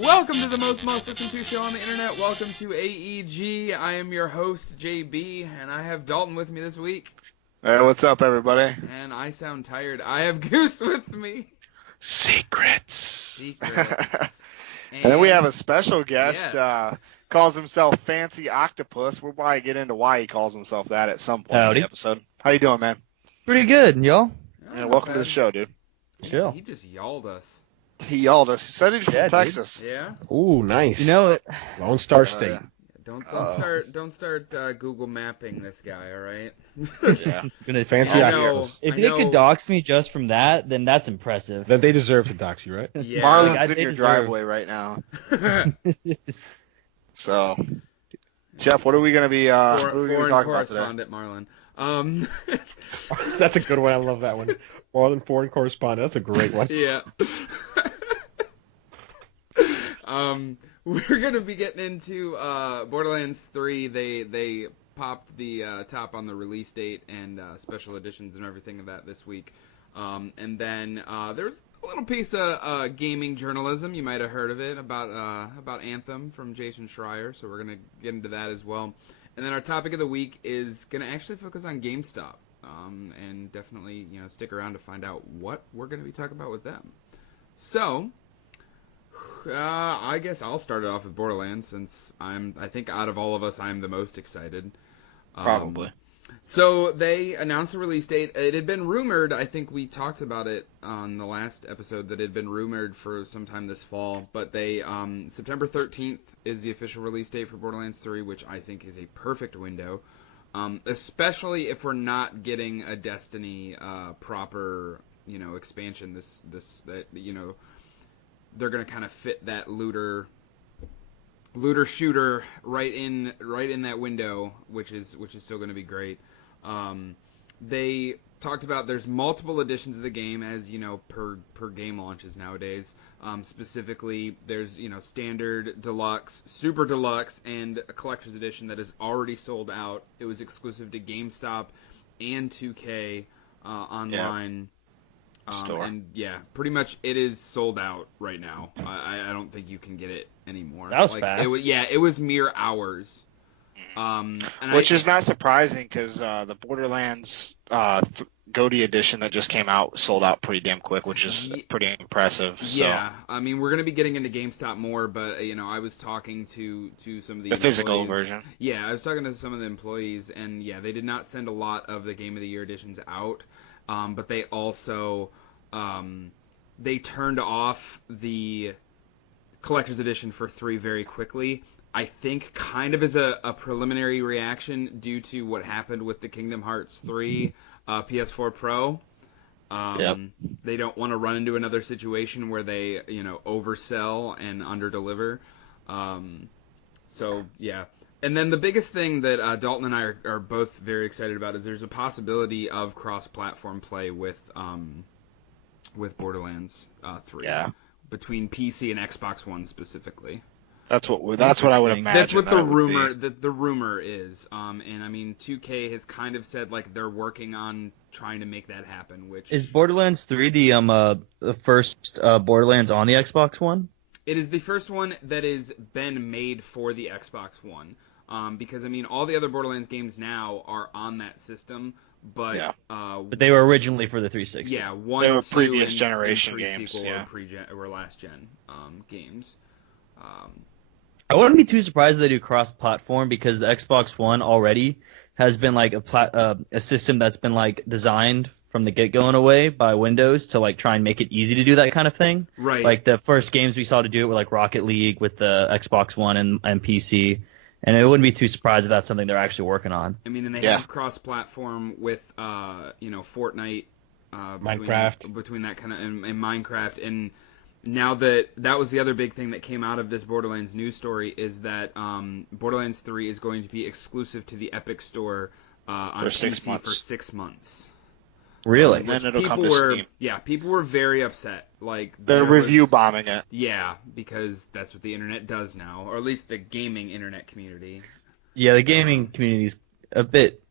Welcome to the most listened to show on the internet. Welcome to AEG. I am your host, JB, and I have Dalton with me this week. Hey, what's up, everybody? And I sound tired. I have Goose with me. Secrets. And then we have a special guest. Yes. Calls himself Fancy Octopus. We'll probably get into why he calls himself that at some point in the episode. How you doing, man? Pretty good, y'all. Yeah, welcome to the show, dude. Chill. He just yelled us. He yelled us. He said he's from Texas. Yeah. Ooh, nice. You know it. Lone Star State. Don't start Google mapping this guy, all right? Yeah. Fancy Octopus. If they could dox me just from that, then that's impressive. Then they deserve to dox you, right? Yeah. Marlon's in your driveway right now. So, Jeff, what are we going to be talking about today? Correspondent Marlon. That's a good one. I love that one. More than foreign correspondent. That's a great one. Yeah. We're gonna be getting into Borderlands 3. They popped the top on the release date and special editions and everything of that this week. And then there's a little piece of gaming journalism. You might have heard of it about Anthem from Jason Schreier. So we're gonna get into that as well. And then our topic of the week is gonna actually focus on GameStop. And definitely, stick around to find out what we're going to be talking about with them. So, I guess I'll start it off with Borderlands, since I think out of all of us, I'm the most excited. Probably. So, they announced a release date. It had been rumored, I think we talked about it on the last episode, that it had been rumored for some time this fall, but they, September 13th is the official release date for Borderlands 3, which I think is a perfect window. Especially if we're not getting a Destiny proper, expansion. They're gonna kind of fit that looter shooter right in that window, which is still gonna be great. They talked about there's multiple editions of the game, as per game launches nowadays. Specifically, there's standard, deluxe, super deluxe, and a collector's edition that is already sold out. It was exclusive to GameStop and 2K online. Store. And yeah, pretty much it is sold out right now. I don't think you can get it anymore. That was fast. It was mere hours. Which is not surprising, because the Borderlands Goatee edition that just came out sold out pretty damn quick, which is pretty impressive. Yeah, so. I mean, we're going to be getting into GameStop more, but I was talking to some of the physical version. Yeah, I was talking to some of the employees, and yeah, they did not send a lot of the Game of the Year editions out, but they also they turned off the collector's edition for 3 very quickly. I think kind of as a preliminary reaction due to what happened with the Kingdom Hearts 3 PS4 Pro. They don't want to run into another situation where they, oversell and underdeliver. So, yeah. And then the biggest thing that Dalton and I are both very excited about is there's a possibility of cross-platform play with Borderlands 3. Yeah. Between PC and Xbox One specifically. That's what I would imagine. That's what the rumor is. And I mean, 2K has kind of said like they're working on trying to make that happen. Which is Borderlands 3 the first Borderlands on the Xbox One? It is the first one that has been made for the Xbox One. Because I mean, all the other Borderlands games now are on that system, but but they were originally for the 360. Yeah, one, they were two, previous generation games, or last gen games. I wouldn't be too surprised if they do cross-platform, because the Xbox One already has been like a system that's been like designed from the get-go in a way by Windows to like try and make it easy to do that kind of thing. Right. Like the first games we saw to do it were like Rocket League with the Xbox One and PC, and it wouldn't be too surprised if that's something they're actually working on. I mean, and they have cross-platform with Fortnite, Minecraft, between that kind of and Minecraft. And now that was the other big thing that came out of this Borderlands news story, is that Borderlands 3 is going to be exclusive to the Epic Store on PC for 6 months. Really? And then it'll come to Steam. Yeah, people were very upset. Like they're review bombing it. Yeah, because that's what the internet does now, or at least the gaming internet community. Yeah, the gaming community's a bit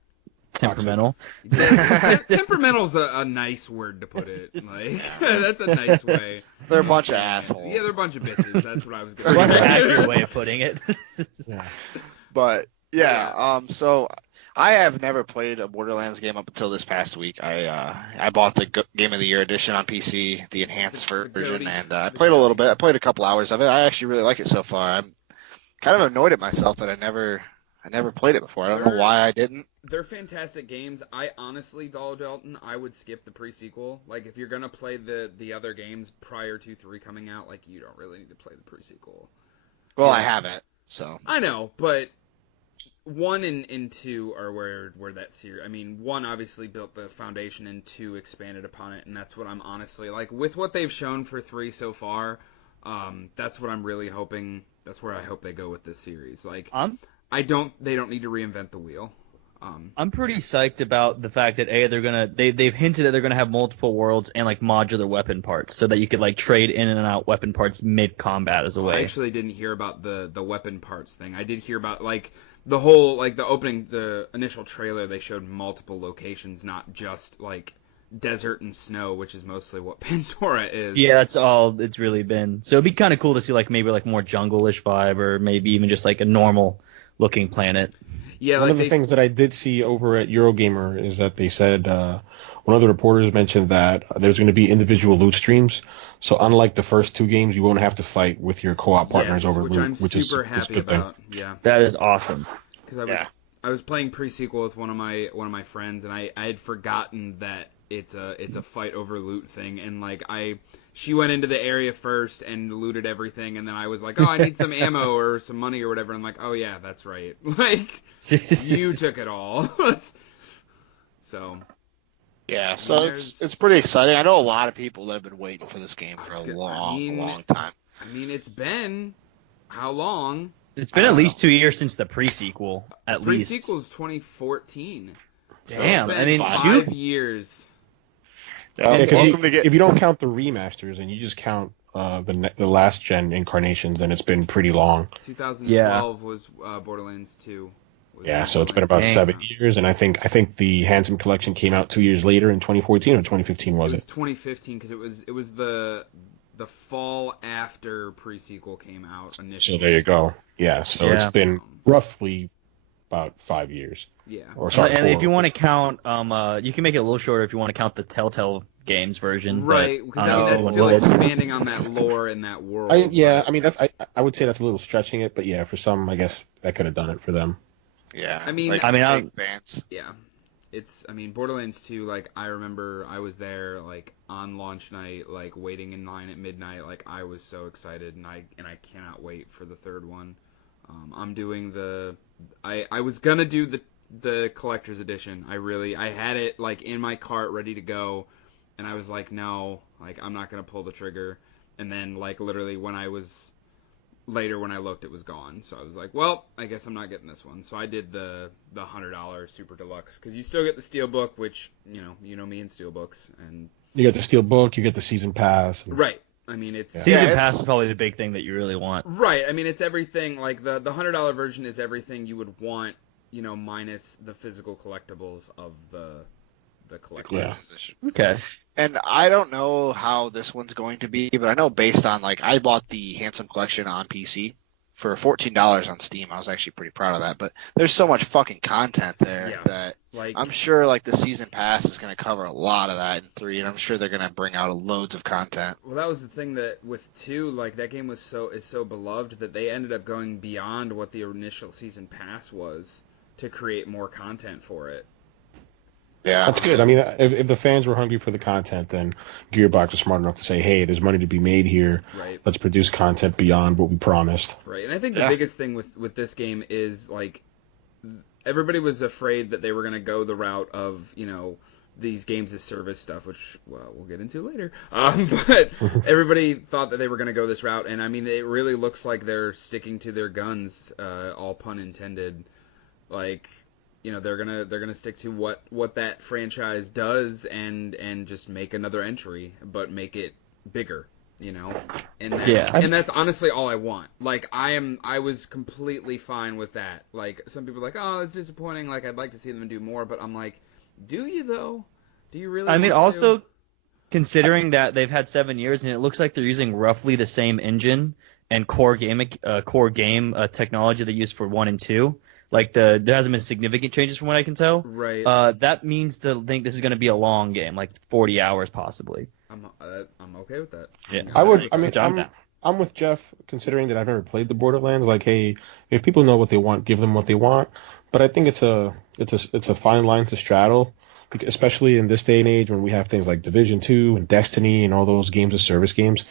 Temperamental. Temperamental's a nice word to put it. Like that's a nice way. They're a bunch of assholes. Yeah, they're a bunch of bitches. That's what I was going Well, to that's an say. accurate way of putting it. Yeah. But yeah, so I have never played a Borderlands game up until this past week. I bought the Game of the Year edition on PC, the enhanced version, and I played a little bit. I played a couple hours of it. I actually really like it so far. I'm kind of annoyed at myself that I never played it before. I don't know why I didn't. They're fantastic games. I honestly, Dalton, I would skip the pre-sequel. Like, if you're gonna play the other games prior to 3 coming out, like, you don't really need to play the pre-sequel. Well, I haven't, so. I know, but 1 and 2 are where that series. I mean, 1 obviously built the foundation, and 2 expanded upon it, and that's what I'm honestly like with what they've shown for 3 so far. That's what I'm really hoping. That's where I hope they go with this series. Like, they don't need to reinvent the wheel. I'm pretty psyched about the fact that they've hinted that they're gonna have multiple worlds and like modular weapon parts, so that you could like trade in and out weapon parts mid combat as a way. I actually didn't hear about the weapon parts thing. I did hear about like the whole like the initial trailer. They showed multiple locations, not just like desert and snow, which is mostly what Pandora is. Yeah, that's all it's really been. So it'd be kind of cool to see like maybe like more jungle-ish vibe, or maybe even just like a normal looking planet. Yeah, one of the things that I did see over at Eurogamer is that they said one of the reporters mentioned that there's going to be individual loot streams. So unlike the first 2 games, you won't have to fight with your co-op partners over loot, which is super happy good about. thing. Yeah, that is awesome. Because I was playing pre-sequel with one of my friends, and I had forgotten that it's a fight over loot thing, and like she went into the area first and looted everything, and then I was like, oh, I need some ammo or some money or whatever. I'm like, oh yeah, that's right. Like, you took it all. So. Yeah, so it's pretty exciting. I know a lot of people that have been waiting for this game for a long time. I mean, it's been how long? It's been at least 2 years since the pre-sequel, at least. Pre-sequel's 2014. Damn, so I mean, 5 years. Yeah, if you don't count the remasters and you just count the last gen incarnations, then it's been pretty long. 2012 was Borderlands 2. Yeah, so it's been about 7 years, and I think the Handsome Collection came out 2 years later in 2014 or 2015 was it? It was 2015 because it was the fall after pre-sequel came out initially. So there you go. Yeah, so it's been roughly about 5 years. Yeah. Or sorry, and if you want to count, you can make it a little shorter if you want to count the Telltale Games version. Right, because that's still expanding on that lore and that world. I would say that's a little stretching it, but yeah, for some, I guess that could have done it for them. Yeah. I mean, big fans. Yeah. Borderlands 2, like, I remember I was there, like, on launch night, like, waiting in line at midnight. Like, I was so excited, and I cannot wait for the third one. I'm doing I was gonna do the collector's edition. I had it, like, in my cart ready to go, and I was like, no, like, I'm not gonna pull the trigger. And then, like, literally when I looked, it was gone. So I was like, well, I guess I'm not getting this one. So I did the $100 Super Deluxe, because you still get the Steelbook, which, you know me and Steelbooks. And you get the Steelbook, you get the Season Pass. Right. I mean, it's... Season Pass is probably the big thing that you really want. Right. I mean, it's everything. Like, the $100 version is everything you would want, minus the physical collectibles of the collector's edition. Okay. And I don't know how this one's going to be, but I know based on, like, I bought the Handsome Collection on PC for $14 on Steam. I was actually pretty proud of that, but there's so much fucking content there that I'm sure, like, the Season Pass is going to cover a lot of that in 3, and I'm sure they're going to bring out loads of content. Well, that was the thing that with 2, like, that game is so beloved that they ended up going beyond what the initial Season Pass was to create more content for it. Yeah, that's good. I mean, if the fans were hungry for the content, then Gearbox was smart enough to say, hey, there's money to be made here. Right. Let's produce content beyond what we promised. Right, and I think the biggest thing with this game is, like, everybody was afraid that they were going to go the route of, these games as service stuff, which, well, we'll get into later. But everybody thought that they were going to go this route, and, I mean, it really looks like they're sticking to their guns, all pun intended. Like... they're gonna stick to what that franchise does and just make another entry, but make it bigger and that's honestly all I want. Like I was completely fine with that. Like some people are like, oh, it's disappointing. Like I'd like to see them do more, but I'm like, do you though? Do you really? I mean, want also to? considering that they've had 7 years and it looks like they're using roughly the same engine and core game technology they used for 1 and 2. Like there hasn't been significant changes from what I can tell. Right. That means to think this is going to be a long game, like 40 hours possibly. I'm okay with that. Yeah. I'm with Jeff, considering that I've never played the Borderlands. Like, hey, if people know what they want, give them what they want. But I think it's a fine line to straddle, especially in this day and age when we have things like Division 2 and Destiny and all those games as service games.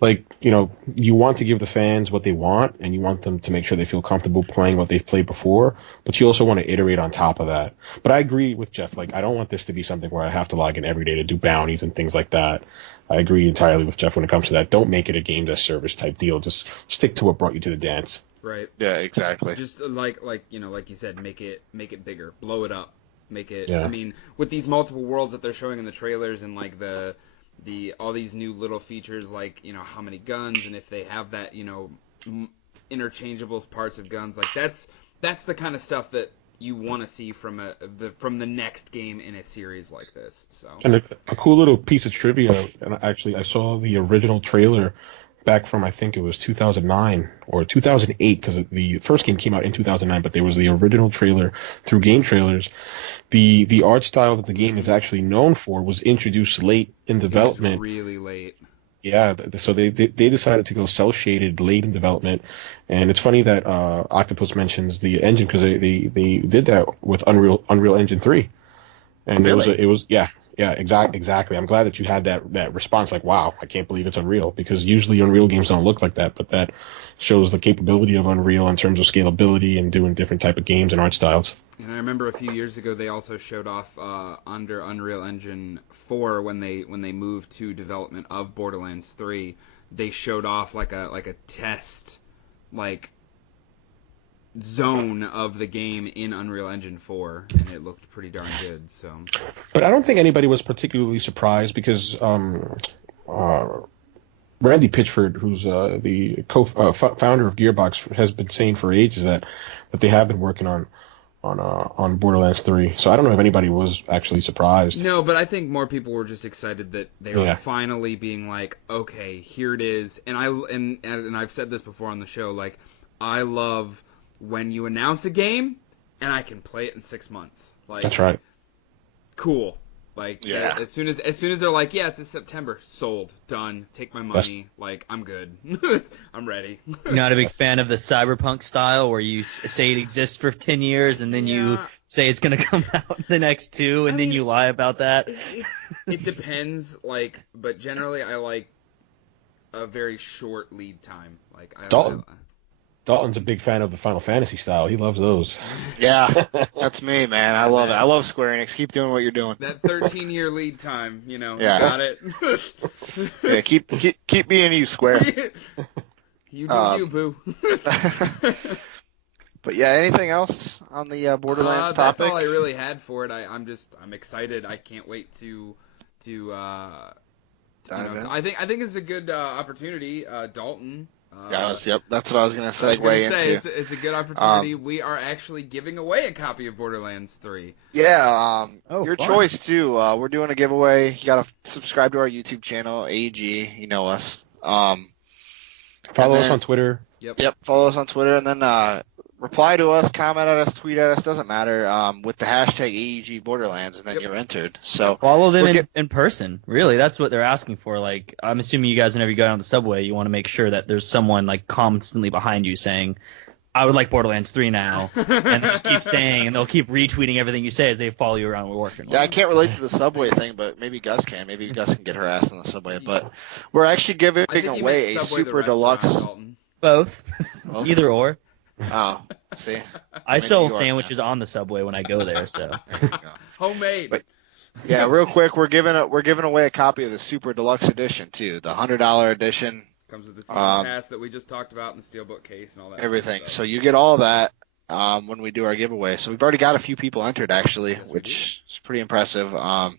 Like, you want to give the fans what they want, and you want them to make sure they feel comfortable playing what they've played before, but you also want to iterate on top of that. But I agree with Jeff. Like, I don't want this to be something where I have to log in every day to do bounties and things like that. I agree entirely with Jeff when it comes to that. Don't make it a game as service type deal. Just stick to what brought you to the dance. Right. Yeah, exactly. Just like you said, make it bigger, blow it up, make it. Yeah. I mean, with these multiple worlds that they're showing in the trailers and like the all these new little features, like how many guns and if they have that interchangeable parts of guns, like that's the kind of stuff that you want to see from the next game in a series like this. So. And a cool little piece of trivia, and actually I saw the original trailer back from, I think it was 2009 or 2008, because the first game came out in 2009, but there was the original trailer through Game Trailers. The art style that the game is actually known for was introduced late in development. It was really late. Yeah, so they decided to go cel-shaded late in development, and it's funny that Octopus mentions the engine, because they did that with Unreal Engine 3, and really? it was exactly. I'm glad that you had that response, like, wow, I can't believe it's Unreal, because usually Unreal games don't look like that, but that shows the capability of Unreal in terms of scalability and doing different type of games and art styles. And I remember a few years ago they also showed off under Unreal Engine 4 when they moved to development of Borderlands 3, they showed off like a test zone of the game in Unreal Engine 4, and it looked pretty darn good. So, but I don't think anybody was particularly surprised, because Randy Pitchford, who's the founder of Gearbox, has been saying for ages that they have been working on Borderlands 3. So I don't know if anybody was actually surprised. No, but I think more people were just excited that they were finally being like, okay, here it is. And I've said this before on the show, like, I love when you announce a game and I can play it in 6 months. Like, that's right. Cool. Like, yeah. As soon as they're like, yeah, it's in September, sold, done, take my money, like, I'm good, I'm ready. You're not a big fan of the cyberpunk style where you say it exists for 10 years and then you say it's going to come out in the next 2 and then you lie about that? It depends, like, but generally I like a very short lead time. Like, Dalton's a big fan of the Final Fantasy style. He loves those. Yeah, that's me, man. I love it. I love Square Enix. Keep doing what you're doing. That 13-year lead time, Yeah. You got it. Yeah, keep being you, Square. You do you, boo. But yeah, anything else on the Borderlands topic? That's all I really had for it. I'm excited. I can't wait to I think it's a good opportunity. Dalton. That's what I was going to segue into. It's a good opportunity. We are actually giving away a copy of Borderlands 3. Yeah, your fun. choice too. We're doing a giveaway. You got to subscribe to our YouTube channel, AEG. You know us. Follow us on Twitter. Yep, follow us on Twitter, and then reply to us, comment at us, tweet at us, doesn't matter, with the hashtag AEG Borderlands, and then you're entered. So follow them in person. Really, that's what they're asking for. Like, I'm assuming you guys, whenever you go down the subway, you want to make sure that there's someone like constantly behind you saying, I would like Borderlands 3 now, and they just keep saying, and they'll keep retweeting everything you say as they follow you around working. Yeah, I can't relate to the subway thing, but maybe Gus can. Maybe Gus can get her ass on the subway. But we're actually giving away a super deluxe. Both, either or. Oh, see. I sell sandwiches on the subway when I go there, so. Homemade. But, yeah, real quick, we're giving away a copy of the Super Deluxe Edition too, the $100 edition. Comes with the season pass that we just talked about in the steelbook case and all that. Everything. So you get all that when we do our giveaway. So we've already got a few people entered actually, which is pretty impressive. So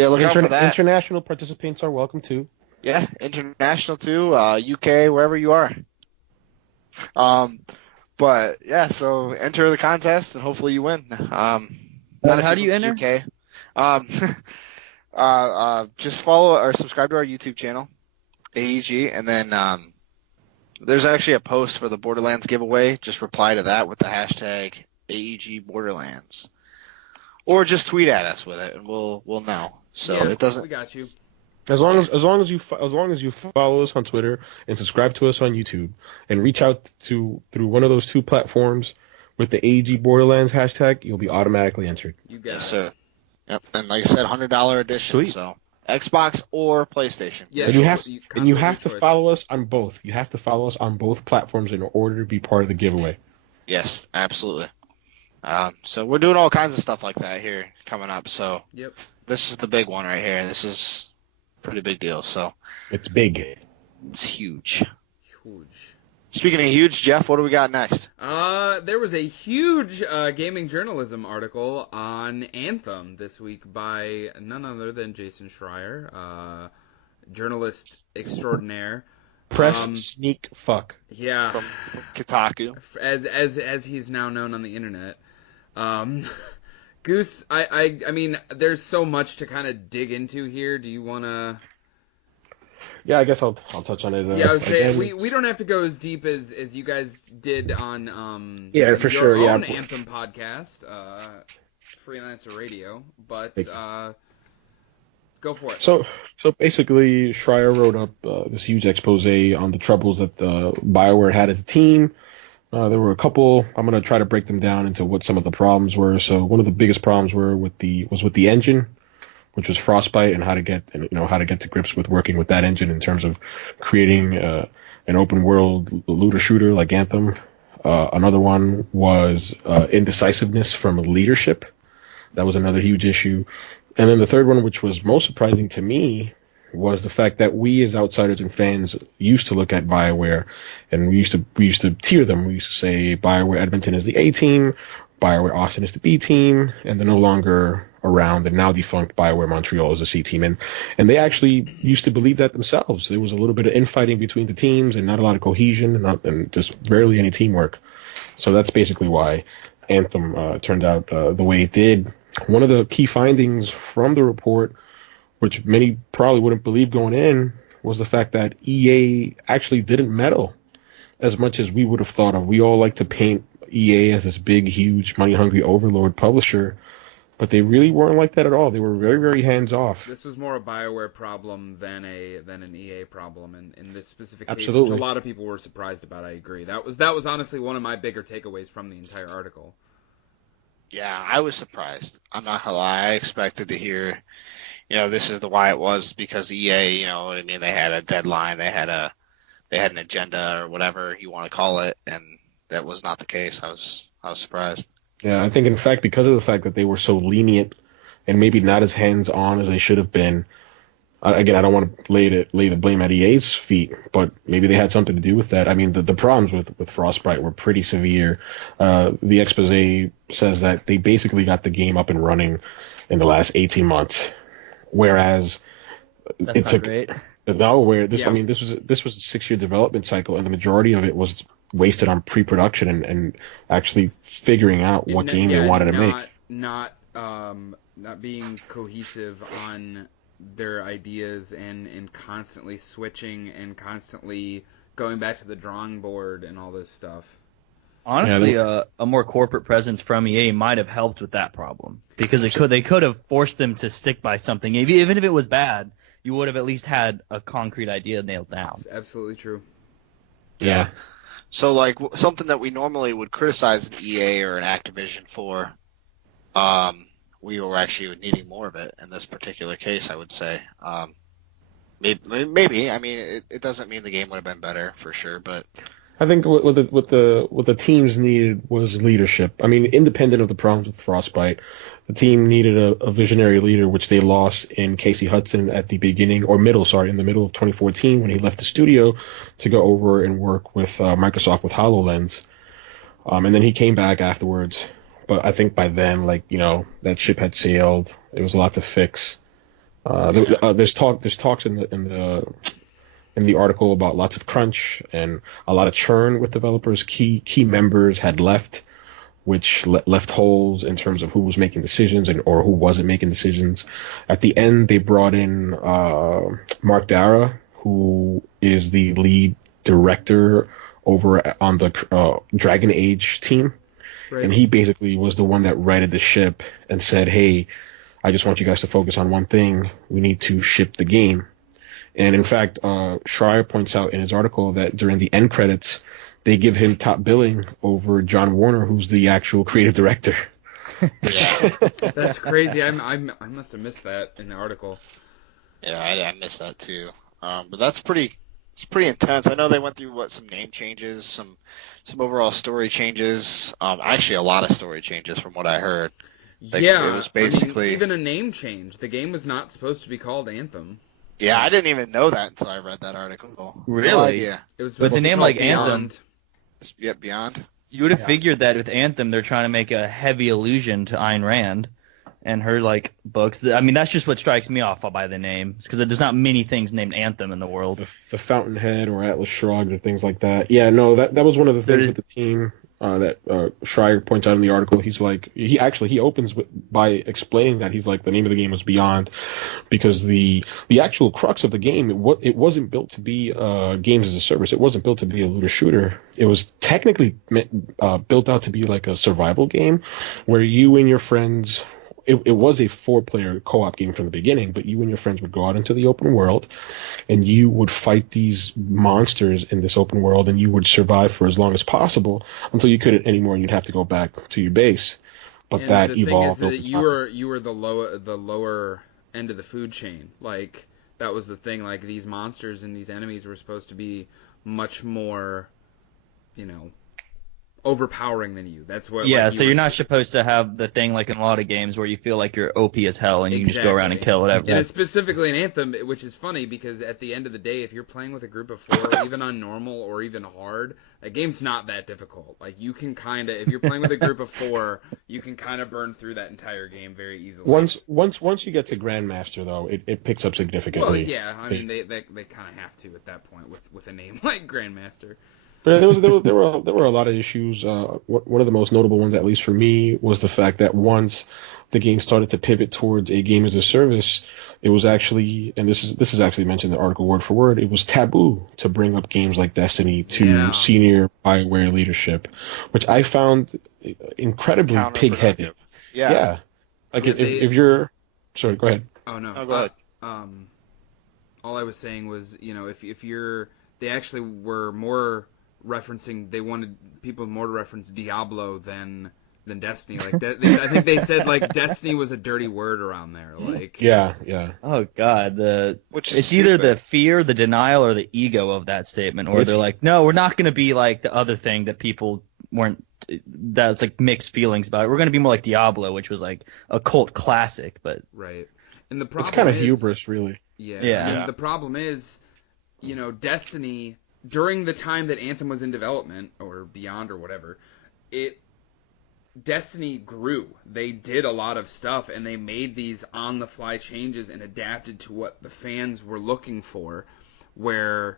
yeah, look out for that. International participants are welcome too. Yeah, international too, UK, wherever you are. But yeah, so enter the contest and hopefully you win. Not How do you enter? UK. Just follow or subscribe to our YouTube channel, AEG, and then there's actually a post for the Borderlands giveaway. Just reply to that with the hashtag AEG Borderlands, or just tweet at us with it, and we'll know. So Yeah, it doesn't. We got you. As long as you follow us on Twitter and subscribe to us on YouTube and reach out through one of those two platforms with the AEG Borderlands hashtag, you'll be automatically entered. You got Yes, it. sir. Yep, and like I said, $100 edition. Sweet. So Xbox or PlayStation. Yeah, And you have to choice. follow us on both. You have to follow us on both platforms in order to be part of the giveaway. Yes, absolutely. So we're doing all kinds of stuff like that here coming up. So Yep. this is the big one right here. This is a pretty big deal. So It's big. it's huge. Huge. Speaking of huge, Jeff, what do we got next? There was a huge gaming journalism article on Anthem this week by none other than Jason Schreier, journalist extraordinaire. Press sneak fuck. Yeah, From Kotaku. as he's now known on the internet. Goose, I mean, there's so much to kind of dig into here. Do you want to? Yeah, I guess I'll touch on it. Yeah, I would say again. we don't have to go as deep as you guys did on Yeah, for your sure, yeah. own Anthem podcast, Freelancer Radio, but go for it. So basically, Schreier wrote up this huge expose on the troubles that BioWare had as a team. There were a couple. I'm gonna try to break them down into what some of the problems were. So one of the biggest problems was with the engine, which was Frostbite, and how to get to grips with working with that engine in terms of creating an open world looter shooter like Anthem. Another one was indecisiveness from leadership. That was another huge issue. And then the third one, which was most surprising to me, was the fact that we as outsiders and fans used to look at BioWare, and we used to tier them. We used to say BioWare Edmonton is the A team, BioWare Austin is the B team, and they're no longer around. The now defunct BioWare Montreal is the C team, and they actually used to believe that themselves. There was a little bit of infighting between the teams, and not a lot of cohesion, and just barely any teamwork. So that's basically why Anthem turned out the way it did. One of the key findings from the report, which many probably wouldn't believe going in, was the fact that EA actually didn't meddle as much as we would have thought of. We all like to paint EA as this big, huge, money-hungry overlord publisher, but they really weren't like that at all. They were very, very hands-off. This was more a BioWare problem than an EA problem in this specific case, Absolutely. which a lot of people were surprised about. I agree. That was honestly one of my bigger takeaways from the entire article. Yeah, I was surprised. I'm not gonna lie. I expected to hear, this is why it was because EA, what I mean, they had a deadline, they had an agenda or whatever you want to call it, and that was not the case. I was surprised. Yeah, I think in fact because of the fact that they were so lenient and maybe not as hands-on as they should have been. Again, I don't want to lay the blame at EA's feet, but maybe they had something to do with that. I mean, the problems with Frostbite were pretty severe. The expose says that they basically got the game up and running in the last 18 months, whereas That's not great. No, where this Yeah. I mean this was a 6-year development cycle, and the majority of it was wasted on pre-production and actually figuring out what game they wanted to make. Not being cohesive on their ideas and constantly switching and constantly going back to the drawing board and all this stuff. Honestly, a more corporate presence from EA might have helped with that problem because they could have forced them to stick by something. Even if it was bad, you would have at least had a concrete idea nailed down. That's absolutely true. Yeah. So, like, something that we normally would criticize an EA or an Activision for, we were actually needing more of it in this particular case, I would say. Maybe. I mean, it doesn't mean the game would have been better, for sure, but... I think what the teams needed was leadership. I mean, independent of the problems with Frostbite, the team needed a visionary leader, which they lost in Casey Hudson at the beginning, or middle, sorry, in the middle of 2014 when he left the studio to go over and work with Microsoft with HoloLens. And then he came back afterwards. But I think by then, that ship had sailed. There was a lot to fix. There's talks in the in the article about lots of crunch and a lot of churn with developers. Key members had left, which left holes in terms of who was making decisions or who wasn't making decisions. At the end, they brought in Mark Dara, who is the lead director over on the Dragon Age team. Right. And he basically was the one that righted the ship and said, hey, I just want you guys to focus on one thing. We need to ship the game. And in fact, Schreier points out in his article that during the end credits, they give him top billing over John Warner, who's the actual creative director. Yeah. That's crazy. I must have missed that in the article. Yeah, I missed that too. But it's pretty intense. I know they went through some name changes, some overall story changes. Actually, a lot of story changes from what I heard. Yeah, it was basically even a name change. The game was not supposed to be called Anthem. Yeah, I didn't even know that until I read that article. Really? Yeah. It was with a name like Beyond. Anthem. Yeah, Beyond. You would have figured that with Anthem, they're trying to make a heavy allusion to Ayn Rand and her books. I mean, that's just what strikes me off by the name, because there's not many things named Anthem in the world. The Fountainhead or Atlas Shrugged or things like that. Yeah, no, that was one of the things with the team that Schreier points out in the article. He's like, he opens by explaining that he's like, the name of the game was Beyond, because the actual crux of the game, it wasn't built to be games as a service. It wasn't built to be a looter shooter. It was technically built out to be like a survival game where you and your friends. It was a 4-player co-op game from the beginning, but you and your friends would go out into the open world, and you would fight these monsters in this open world, and you would survive for as long as possible until you couldn't anymore, and you'd have to go back to your base. But and that the evolved. Thing is that you were the lower end of the food chain. Like, that was the thing. Like, these monsters and these enemies were supposed to be much more, overpowering than you. That's what. Yeah, so you're not supposed to have the thing like in a lot of games where you feel like you're OP as hell and you can just go around and kill whatever. And specifically in Anthem, which is funny because at the end of the day, if you're playing with a group of 4, even on normal or even hard, that game's not that difficult. Like, you can if you're playing with a group of 4, you can kind of burn through that entire game very easily. Once you get to Grandmaster, though, it picks up significantly. Well, yeah, I mean they kind of have to at that point with a name like Grandmaster. But there were a lot of issues. One of the most notable ones, at least for me, was the fact that once the game started to pivot towards a game as a service, it was actually, and this is actually mentioned in the article word for word, it was taboo to bring up games like Destiny to senior BioWare leadership, which I found incredibly pig-headed. Yeah. Like if you're, sorry, go ahead. Oh no. Oh, go ahead. All I was saying was, if you're, they actually were more referencing, they wanted people more to reference Diablo than Destiny. Like I think they said like Destiny was a dirty word around there. Like yeah. Oh god, it's stupid. Either the fear, the denial, or the ego of that statement, or they're like, no, we're not going to be like the other thing that people weren't. That's like mixed feelings about it. We're going to be more like Diablo, which was like a cult classic, but right. And the problem it's kind of hubris, really. Yeah. I mean, the problem is, Destiny. During the time that Anthem was in development, or Beyond, or whatever, Destiny grew. They did a lot of stuff, and they made these on-the-fly changes and adapted to what the fans were looking for, where,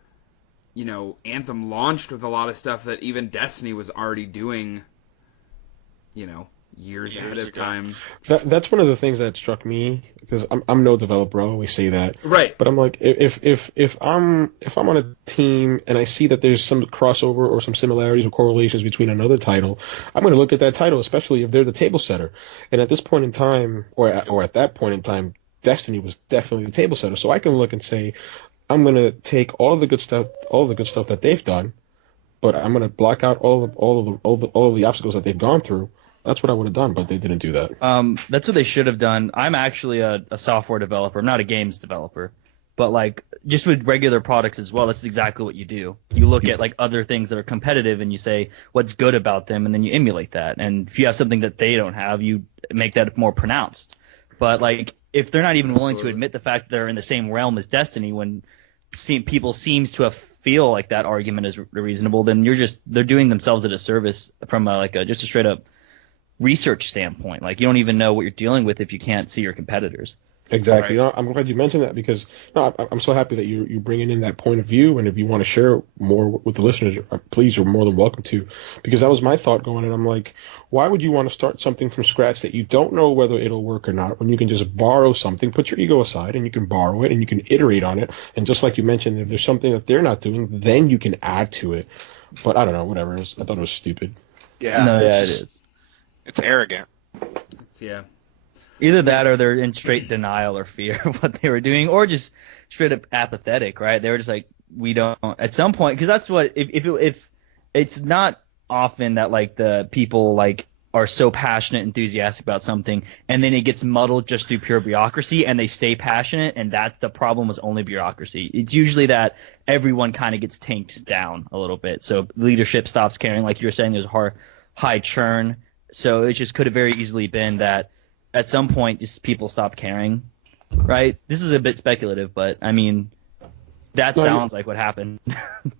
Anthem launched with a lot of stuff that even Destiny was already doing, years ahead of time. That's one of the things that struck me, because I'm no developer. I always say that. Right. But I'm like, if I'm on a team and I see that there's some crossover or some similarities or correlations between another title, I'm going to look at that title, especially if they're the table setter. And at this point in time, or at that point in time, Destiny was definitely the table setter. So I can look and say, I'm going to take all of the good stuff that they've done, but I'm going to block out all of the obstacles that they've gone through. That's what I would have done, but they didn't do that. That's what they should have done. I'm actually a software developer. I'm not a games developer. But, like, just with regular products as well, that's exactly what you do. You look at, like, other things that are competitive and you say what's good about them, and then you emulate that. And if you have something that they don't have, you make that more pronounced. But, like, if they're not even willing to admit the fact that they're in the same realm as Destiny when people seems to feel like that argument is reasonable, then they're doing themselves a disservice from, just a straight-up research standpoint. Like, you don't even know what you're dealing with if you can't see your competitors. Exactly. Right. No, I'm glad you mentioned that because no, I'm so happy that you're bringing in that point of view. And if you want to share more with the listeners, please, you're more than welcome to. Because that was my thought going in. I'm like, why would you want to start something from scratch that you don't know whether it'll work or not when you can just borrow something, put your ego aside, and you can borrow it and you can iterate on it. And just like you mentioned, if there's something that they're not doing, then you can add to it. But I don't know, whatever. I thought it was stupid. Yeah. No, yeah, it's it just- is. It's arrogant. Yeah. Either that or they're in straight denial or fear of what they were doing, or just straight up apathetic, right? They were just like, we don't, at some point, because that's what, if it's not often that like the people like are so passionate, enthusiastic about something, and then it gets muddled just through pure bureaucracy, and they stay passionate, and that the problem was only bureaucracy. It's usually that everyone kind of gets tanked down a little bit, so leadership stops caring, like you were saying, there's a high churn, so it just could have very easily been that at some point just people stopped caring, right? This is a bit speculative, but I mean, that sounds like what happened.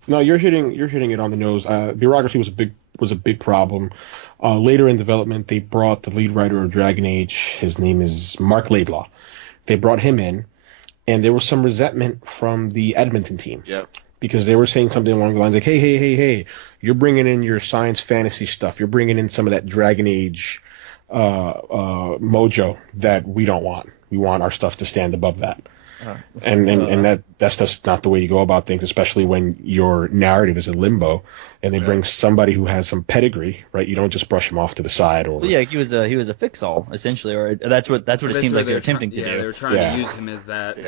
No, you're hitting it on the nose. Bureaucracy was a big problem. Later in development, they brought the lead writer of Dragon Age. His name is Mark Laidlaw. They brought him in, and there was some resentment from the Edmonton team. Yep. Because they were saying something along the lines like, hey, you're bringing in your science fantasy stuff. You're bringing in some of that Dragon Age mojo that we don't want. We want our stuff to stand above that. And that's just not the way you go about things, especially when your narrative is in limbo, and they bring somebody who has some pedigree, right? You don't just brush him off to the side. Or well, yeah, he was a fix-all essentially, or that's what it seemed like they were attempting to do. Yeah, they were trying to use him as that.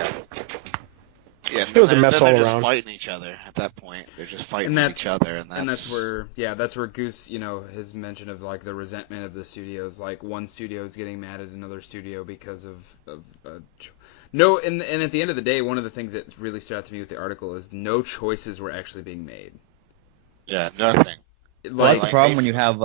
Yeah, it was a mess all they're around. Just fighting each other at that point. They're just fighting with each other, and that's where Goose, his mention of like the resentment of the studios. Like one studio is getting mad at another studio because of no, and at the end of the day, one of the things that really stood out to me with the article is no choices were actually being made. Yeah, nothing. Well, that's the problem when you have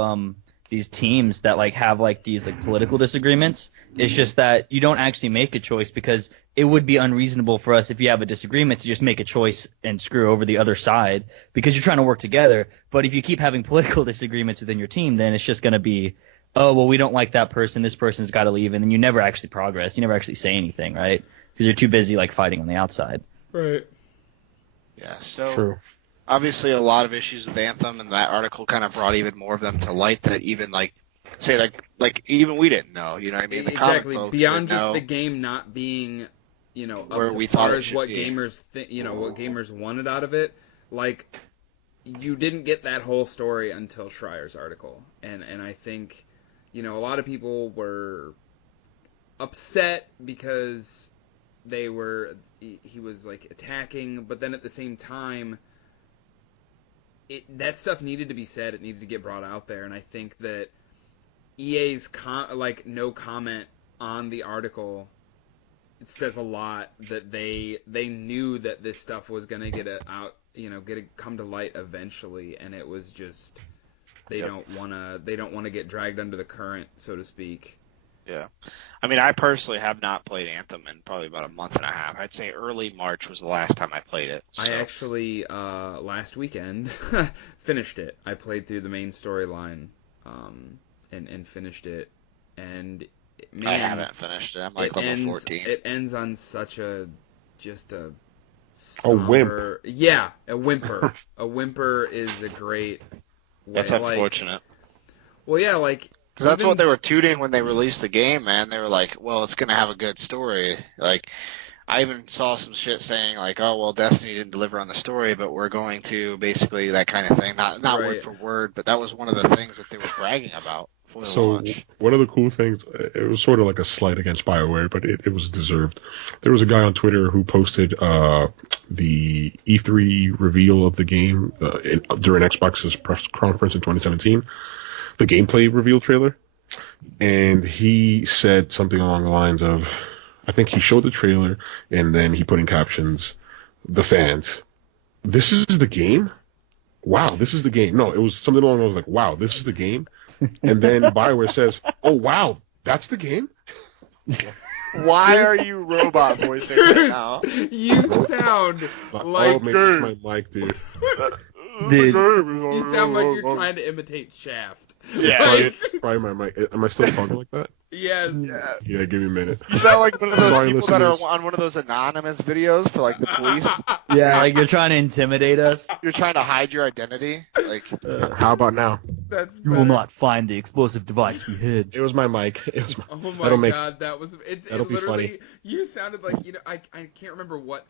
these teams that like have like these like political disagreements. It's just that you don't actually make a choice because it would be unreasonable for us if you have a disagreement to just make a choice and screw over the other side because you're trying to work together. But if you keep having political disagreements within your team, then it's just going to be, oh, well, we don't like that person. This person's got to leave. And then you never actually progress. You never actually say anything, right? Because you're too busy like fighting on the outside. Right. Yeah, so True. Obviously a lot of issues with Anthem, and that article kind of brought even more of them to light that even like even we didn't know, you know what I mean? The comic folks beyond didn't just know the game not being, up where to we par thought it as should what be. gamers what gamers wanted out of it. Like, you didn't get that whole story until Schreier's article, and I think, a lot of people were upset because he was like attacking, but then at the same time, that stuff needed to be said. It needed to get brought out there, and I think that EA's no comment on the article, it says a lot that they knew that this stuff was gonna get come to light eventually, and it was just they don't wanna get dragged under the current, so to speak. Yeah. I mean, I personally have not played Anthem in probably about a month and a half. I'd say early March was the last time I played it. So. I actually, last weekend, finished it. I played through the main storyline, and finished it. And, man, I haven't finished it. I'm like level 14. It ends on such a a wimp. Yeah, a whimper. A whimper is a great way. That's unfortunate. Well, yeah, like... Because that's what they were tooting when they released the game, man. They were like, well, it's going to have a good story. Like, I even saw some shit saying, like, oh, well, Destiny didn't deliver on the story, but we're going to, basically, that kind of thing. Not right. word for word, but that was one of the things that they were bragging about for the launch. One of the cool things, it was sort of like a slight against BioWare, but it was deserved. There was a guy on Twitter who posted the E3 reveal of the game during Xbox's press conference in 2017. The gameplay reveal trailer, and he said something along the lines of, I think he showed the trailer, and then he put in captions, the fans, this is the game? Wow, this is the game. No, it was something along those like, wow, this is the game? And then BioWare says, oh, wow, that's the game? Why are you robot voicing right now? You sound like... Oh, maybe it's my mic, dude. Dude. You sound like you're trying to imitate Shaft. Yeah. It's probably my mic. Am I still talking like that? Yes. Yeah, give me a minute. You sound like one of those Sorry, people that are listeners. on one of those anonymous videos for like the police. Yeah, like you're trying to intimidate us. You're trying to hide your identity. Like, How about now? That's You will not find the explosive device we hid. It was my mic. It was my. Oh my That'll make- god, that was it that'll be literally, funny. You sounded like, I can't remember what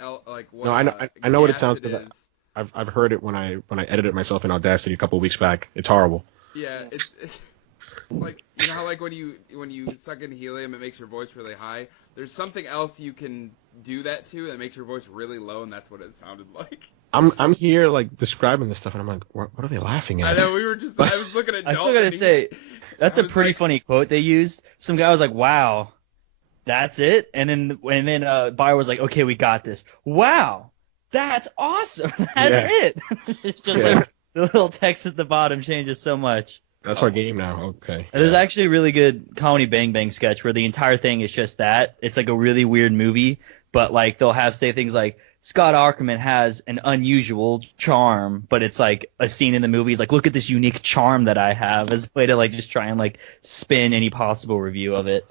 what No, I know what it gas sounds 'cause is. I've heard it when I edited myself in Audacity a couple of weeks back. It's horrible. Yeah, it's like, you know how like when you suck in helium it makes your voice really high? There's something else you can do that to that makes your voice really low, and that's what it sounded like. I'm here like describing this stuff, and I'm like, what are they laughing at? I know, I was looking at I Dalton. still gotta say, that's I a was pretty like- funny quote they used. Some guy was like, "Wow, that's it," and then Bayer was like, "Okay, we got this." Wow, that's awesome. That's it. It's just like the little text at the bottom changes so much. That's our game now. Okay. There's actually a really good Comedy Bang Bang sketch where the entire thing is just that. It's like a really weird movie, but like they'll say things like, Scott Aukerman has an unusual charm, but it's like a scene in the movie. He's like, look at this unique charm that I have, as a way to like just try and like spin any possible review of it.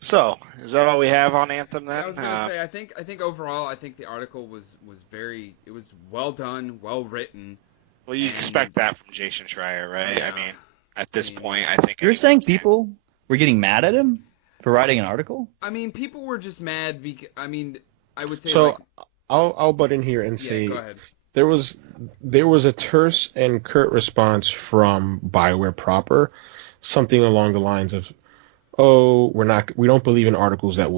so is that all we have on Anthem then? I was gonna say, I think overall, I think the article was well done, well written. Well, you expect that from Jason Schreier, right? Yeah. I mean, at this point, I think You're saying anyone can. people were getting mad at him for writing an article? I mean, people were just mad because, I mean, I would say So like, I'll butt in here and yeah, say go ahead. there was a terse and curt response from BioWare proper, something along the lines of, "Oh, we don't believe in articles that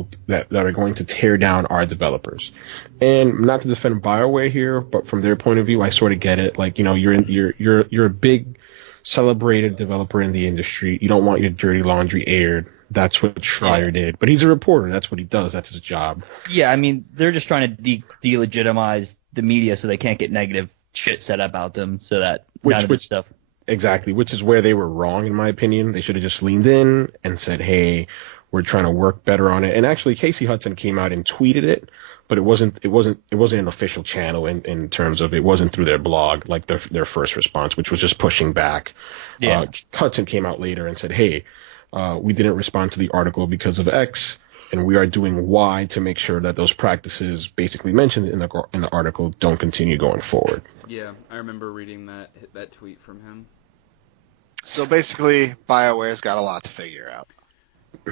are going to tear down our developers." And not to defend BioWare here, but from their point of view, I sort of get it. Like, you know, you're a big celebrated developer in the industry. You don't want your dirty laundry aired. That's what Schreier did. But he's a reporter. That's what he does. That's his job. Yeah, I mean, they're just trying to delegitimize the media so they can't get negative shit said about them, so that none of this stuff. Exactly, which is where they were wrong, in my opinion. They should have just leaned in and said, hey, we're trying to work better on it. And actually, Casey Hudson came out and tweeted it, but it wasn't an official channel in terms of, it wasn't through their blog, like their first response, which was just pushing back. Yeah. Hudson came out later and said, hey, we didn't respond to the article because of X, and we are doing Y to make sure that those practices basically mentioned in the article don't continue going forward. Yeah, I remember reading that tweet from him. So basically, BioWare's got a lot to figure out.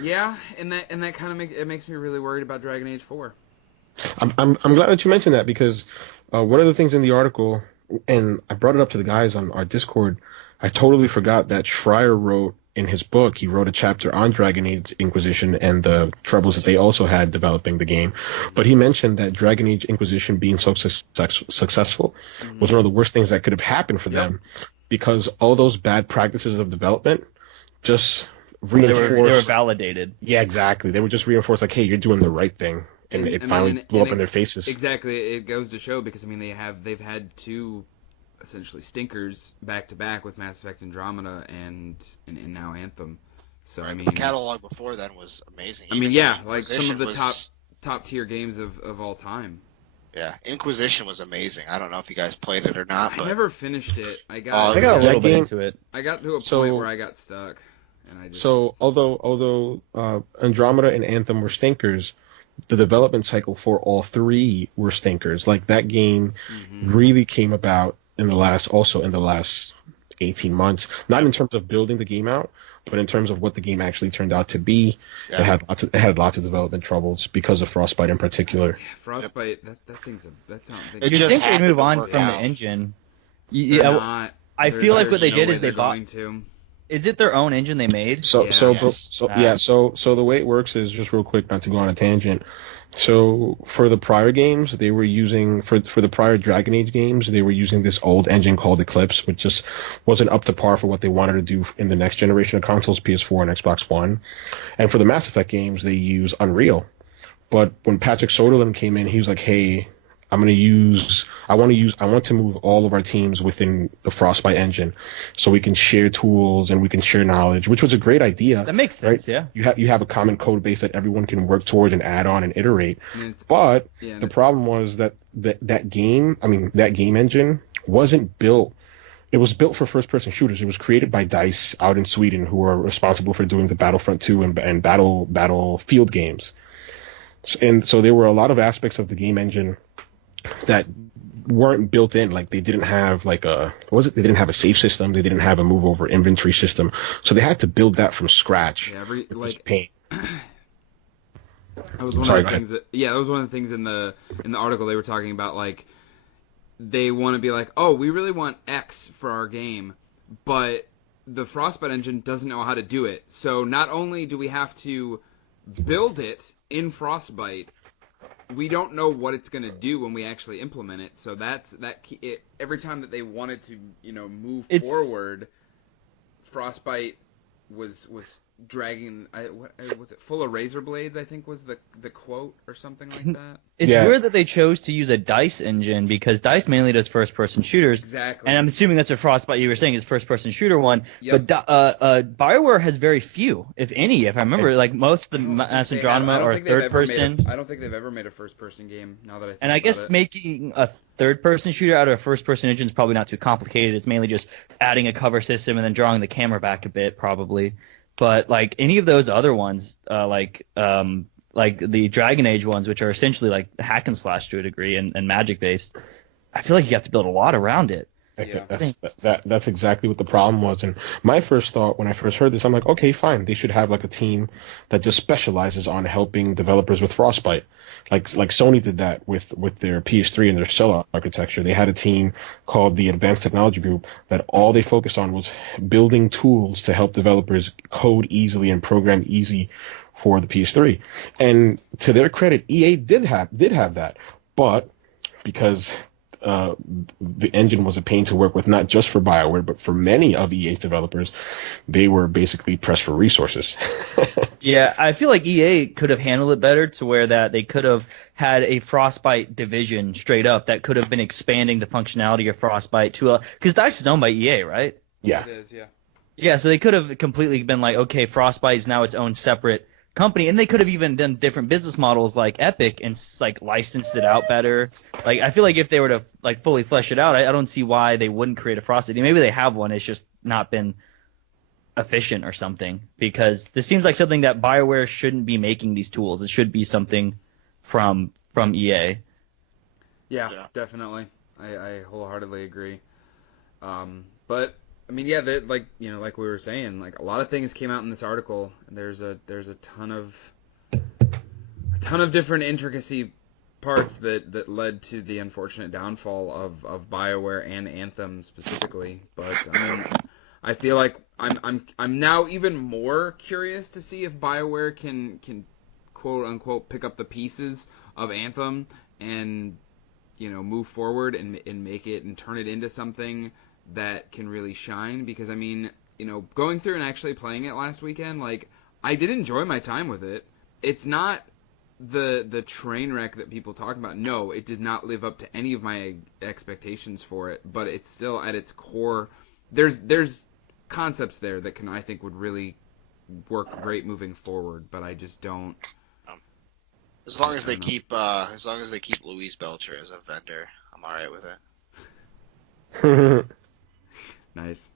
Yeah, and that kind of makes me really worried about Dragon Age 4. I'm glad that you mentioned that, because one of the things in the article, and I brought it up to the guys on our Discord, I totally forgot that Schreier wrote in his book, he wrote a chapter on Dragon Age Inquisition and the troubles that they also had developing the game. But he mentioned that Dragon Age Inquisition being so successful was one of the worst things that could have happened for them, because all those bad practices of development just reinforced. They were validated. Yeah, exactly. They were just reinforced, like, hey, you're doing the right thing. And it finally blew up in their faces. Exactly. It goes to show, because, I mean, they've had two essentially stinkers back to back with Mass Effect Andromeda and now Anthem. So, I mean, the catalog before then was amazing. I mean, Even yeah, like some of the Inquisition top tier games of all time. Yeah, Inquisition was amazing. I don't know if you guys played it or not, but I never finished it. I I got got a little bit game- into it. I got to a So- point where I got stuck, and I just So although Andromeda and Anthem were stinkers, the development cycle for all three were stinkers. Like, that game really came about in the last 18 months, not in terms of building the game out, but in terms of what the game actually turned out to be. Yeah. It had lots of development troubles because of Frostbite in particular. Frostbite. That thing's that's not. It You'd just think they'd happened move to on work from out. the engine. They're not. I feel like what they There's did no is way they they're bought. going to. Is it their own engine they made? So Yeah. so the way it works is, just real quick, not to go on a tangent. So for the prior games, they were using for the prior Dragon Age games, they were using this old engine called Eclipse, which just wasn't up to par for what they wanted to do in the next generation of consoles, PS4 and Xbox One. And for the Mass Effect games, they use Unreal. But when Patrick Soderlund came in, he was like, "Hey, I want to move all of our teams within the Frostbite engine, so we can share tools and we can share knowledge," which was a great idea. That makes sense, yeah. You have a common code base that everyone can work towards and add on and iterate. But the problem was that that game engine wasn't built It was built for first-person shooters. It was created by DICE out in Sweden, who are responsible for doing the Battlefront 2 and Battlefield games. And so there were a lot of aspects of the game engine that weren't built in. Like they didn't have like They didn't have a save system. They didn't have a move over inventory system. So they had to build that from scratch. Yeah, pain. That was one of the things that was one of the things in the article they were talking about. Like they want to be like, oh, we really want X for our game, but the Frostbite engine doesn't know how to do it. So not only do we have to build it in Frostbite, we don't know what it's going to do when we actually implement it. So every time that they wanted to, move forward, Frostbite was dragging. What was it? Full of razor blades, I think was the quote or something like that. It's weird that they chose to use a DICE engine because DICE mainly does first-person shooters. Exactly. And I'm assuming that's what Frostbite you were saying is first-person shooter one. Yep. But BioWare has very few, if any. If I remember, like most of the Mass Andromeda are third-person. I don't think they've ever made a first-person game. Now that I think and I guess making a third-person shooter out of a first-person engine is probably not too complicated. It's mainly just adding a cover system and then drawing the camera back a bit, probably. But like any of those other ones, like the Dragon Age ones, which are essentially like hack and slash to a degree and magic based, I feel like you have to build a lot around it. That's exactly what the problem was. And my first thought when I first heard this, I'm like, okay, fine. They should have like a team that just specializes on helping developers with Frostbite. Like Sony did that with their PS3 and their cell architecture. They had a team called the Advanced Technology Group that all they focused on was building tools to help developers code easily and program easy for the PS3. And to their credit, EA did have that, but because the engine was a pain to work with, not just for BioWare, but for many of EA's developers, they were basically pressed for resources. Yeah, I feel like EA could have handled it better to where that they could have had a Frostbite division straight up that could have been expanding the functionality of Frostbite to because DICE is owned by EA, right? Yeah. It is, yeah. Yeah, so they could have completely been like, okay, Frostbite is now its own separate company, and they could have even done different business models like Epic and like licensed it out better. Like I feel like if they were to like fully flesh it out, I don't see why they wouldn't create a Frostbite. Maybe they have one, it's just not been efficient or something, because this seems like something that BioWare shouldn't be making these tools. It should be something from EA. Yeah, definitely. I wholeheartedly agree. But I mean, yeah, like we were saying, like a lot of things came out in this article. And there's a ton of different intricacy parts that led to the unfortunate downfall of BioWare and Anthem specifically. But I mean, I feel like I'm now even more curious to see if BioWare can quote unquote pick up the pieces of Anthem and move forward and make it and turn it into something that can really shine. Because I mean, going through and actually playing it last weekend, like I did enjoy my time with it. It's not the train wreck that people talk about. No, it did not live up to any of my expectations for it, but it's still at its core. There's concepts there that I think would really work great moving forward, but I just don't. As long as they keep Louise Belcher as a vendor, I'm all right with it. Nice.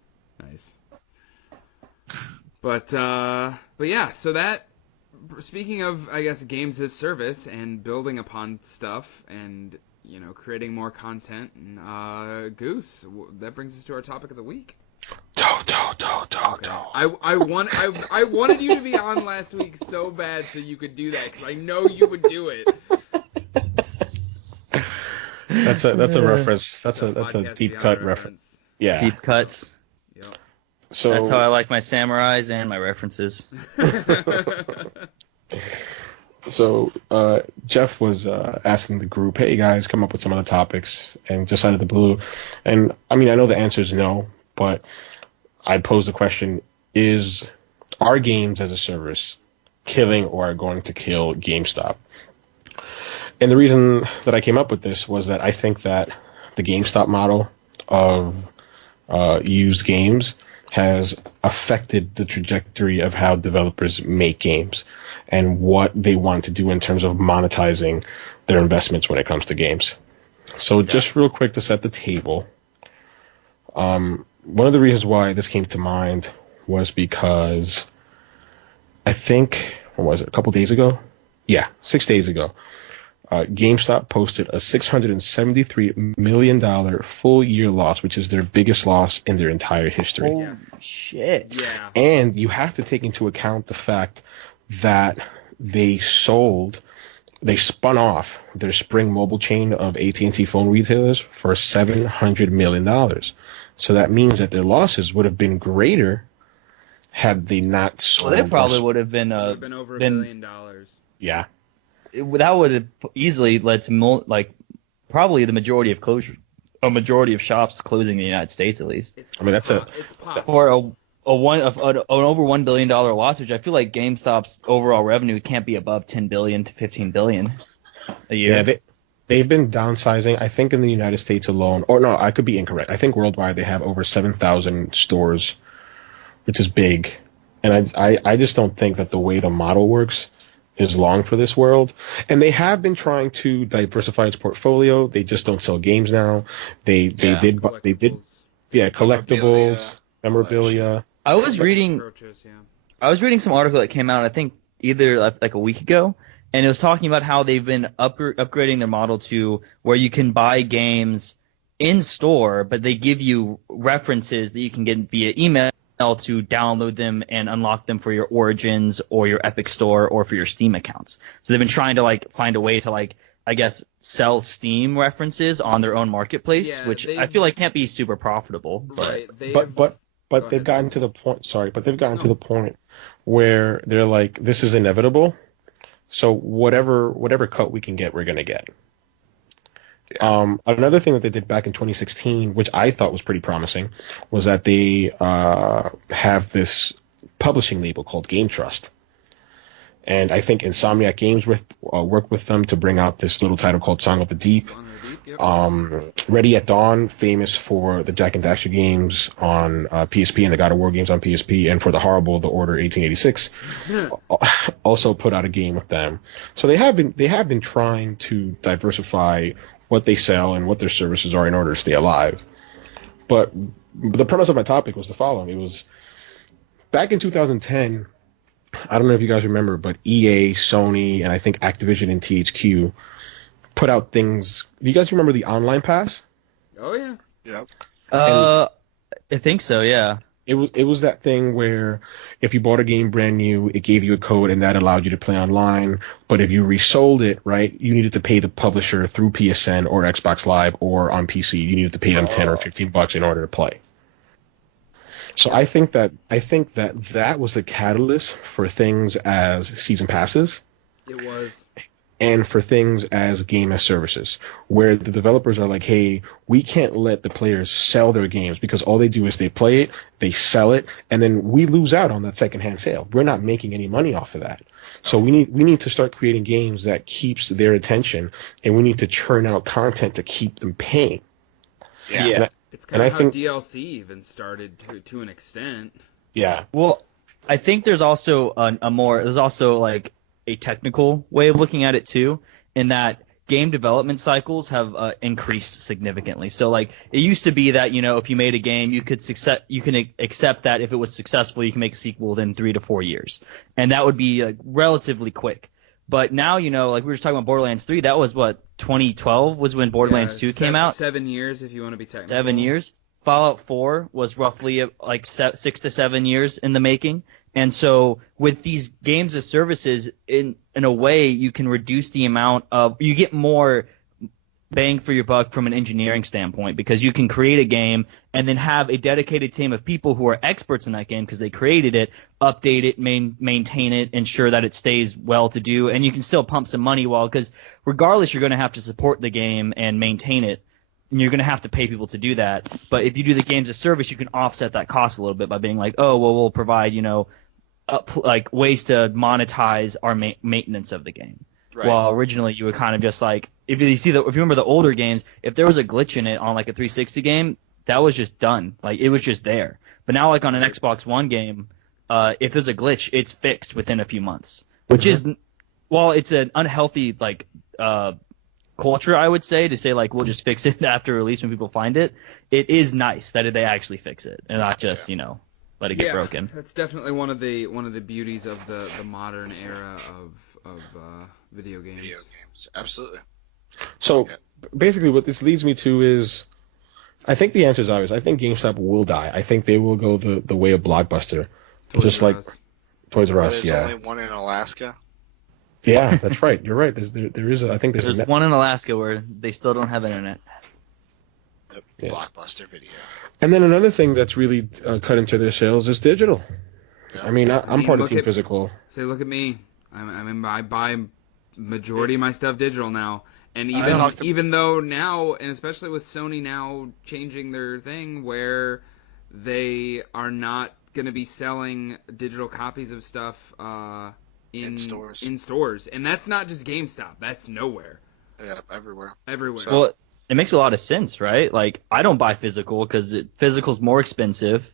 But yeah, so that, speaking of, I guess, games as service and building upon stuff and, creating more content, and Goose, that brings us to our topic of the week. I wanted you to be on last week so bad so you could do that, because I know you would do it. That's a reference. That's a deep cut reference. Yeah. Deep cuts. Yep. So that's how I like my samurais and my references. So Jeff was asking the group, hey guys, come up with some other topics, and just out of the blue. And I mean, I know the answer is no, but I pose the question, are games as a service killing or going to kill GameStop? And the reason that I came up with this was that I think that the GameStop model of used games has affected the trajectory of how developers make games and what they want to do in terms of monetizing their investments when it comes to games. So just real quick to set the table, One of the reasons why this came to mind was because I think, what was it, a couple days ago? Yeah, 6 days ago. GameStop posted a $673 million full year loss, which is their biggest loss in their entire history. Holy shit. Yeah. And you have to take into account the fact that they spun off their Spring Mobile chain of AT&T phone retailers for $700 million. So that means that their losses would have been greater had they not sold. Well, they probably would have been over $1 billion. Yeah. That would have easily led to probably the majority of shops closing in the United States at least. It's For an over $1 billion loss, which I feel like GameStop's overall revenue can't be above $10 billion to $15 billion a year. Yeah, they've been downsizing. I think in the United States alone, or no, I could be incorrect. I think worldwide they have over 7,000 stores, which is big. And I just don't think that the way the model works is long for this world. And they have been trying to diversify its portfolio. They just don't sell games now. They did collectibles, memorabilia. I was reading some article that came out, I think either like a week ago, and it was talking about how they've been upgrading their model to where you can buy games in store, but they give you references that you can get via email to download them and unlock them for your Origins or your Epic Store or for your Steam accounts. So they've been trying to find a way to I guess sell Steam references on their own marketplace, which I feel like can't be super profitable. Right. But they've gotten to the point. Sorry, but they've gotten to the point where they're like, this is inevitable. So whatever cut we can get, we're gonna get. Another thing that they did back in 2016, which I thought was pretty promising, was that they have this publishing label called Game Trust. And I think Insomniac Games worked with them to bring out this little title called Song of the Deep. Ready at Dawn, famous for the Jak and Daxter games on PSP and the God of War games on PSP, and for the horrible The Order 1886, also put out a game with them. So they have been trying to diversify what they sell and what their services are in order to stay alive. But the premise of my topic was the following. It was back in 2010, I don't know if you guys remember, but EA, Sony, and I think Activision and THQ put out things. Do you guys remember the Online Pass? Oh, yeah. Yep. I think so, yeah. It was that thing where if you bought a game brand new, it gave you a code and that allowed you to play online. But if you resold it, right, you needed to pay the publisher through PSN or Xbox Live or on PC. You needed to pay them $10 or $15 in order to play. So I think that was the catalyst for things as season passes. It was. And for things as game as services, where the developers are like, hey, we can't let the players sell their games because all they do is they play it, they sell it, and then we lose out on that secondhand sale. We're not making any money off of that. So we need to start creating games that keeps their attention, and we need to churn out content to keep them paying. Yeah. It's kind of how DLC even started to an extent. Yeah. Well, I think there's also a technical way of looking at it too, in that game development cycles have increased significantly. So it used to be that if you made a game, you can accept that if it was successful, you can make a sequel within 3 to 4 years, and that would be relatively quick. But now we were just talking about Borderlands 3. That was 2012 was when Borderlands 2 came out. 7 years if you want to be technical. 7 years. Fallout 4 was roughly 6 to 7 years in the making. And so with these games as services, in a way, you can reduce the amount of – you get more bang for your buck from an engineering standpoint, because you can create a game and then have a dedicated team of people who are experts in that game because they created it, update it, maintain it, ensure that it stays well to do, and you can still pump some money because regardless, you're going to have to support the game and maintain it. And you're going to have to pay people to do that. But if you do the games as service, you can offset that cost a little bit by being like, oh, well, we'll provide, ways to monetize our maintenance of the game. Right. Well, originally you were kind of just if you remember the older games, if there was a glitch in it on a 360 game, that was just done. It was just there. But now on an Xbox One game, if there's a glitch, it's fixed within a few months, which is, while it's an unhealthy culture, I would say, to say like we'll just fix it after release when people find it. It is nice that they actually fix it and not just let it get broken. That's definitely one of the beauties of the modern era of video games. Video games, absolutely. So basically, what this leads me to is, I think the answer is obvious. I think GameStop will die. I think they will go the way of Blockbuster, just like Toys R Us. There's only one in Alaska. Yeah, that's right. You're right. There is. I think there's one in Alaska where they still don't have internet. Yeah. Blockbuster Video. And then another thing that's really cut into their sales is digital. Yeah. I mean, I'm part of Team Physical. Say, look at me. I buy majority of my stuff digital now. And even though now, and especially with Sony now changing their thing where they are not going to be selling digital copies of stuff in stores. And that's not just GameStop. That's nowhere. Yeah, everywhere. So, well, it makes a lot of sense, right? Like, I don't buy physical because physical's more expensive,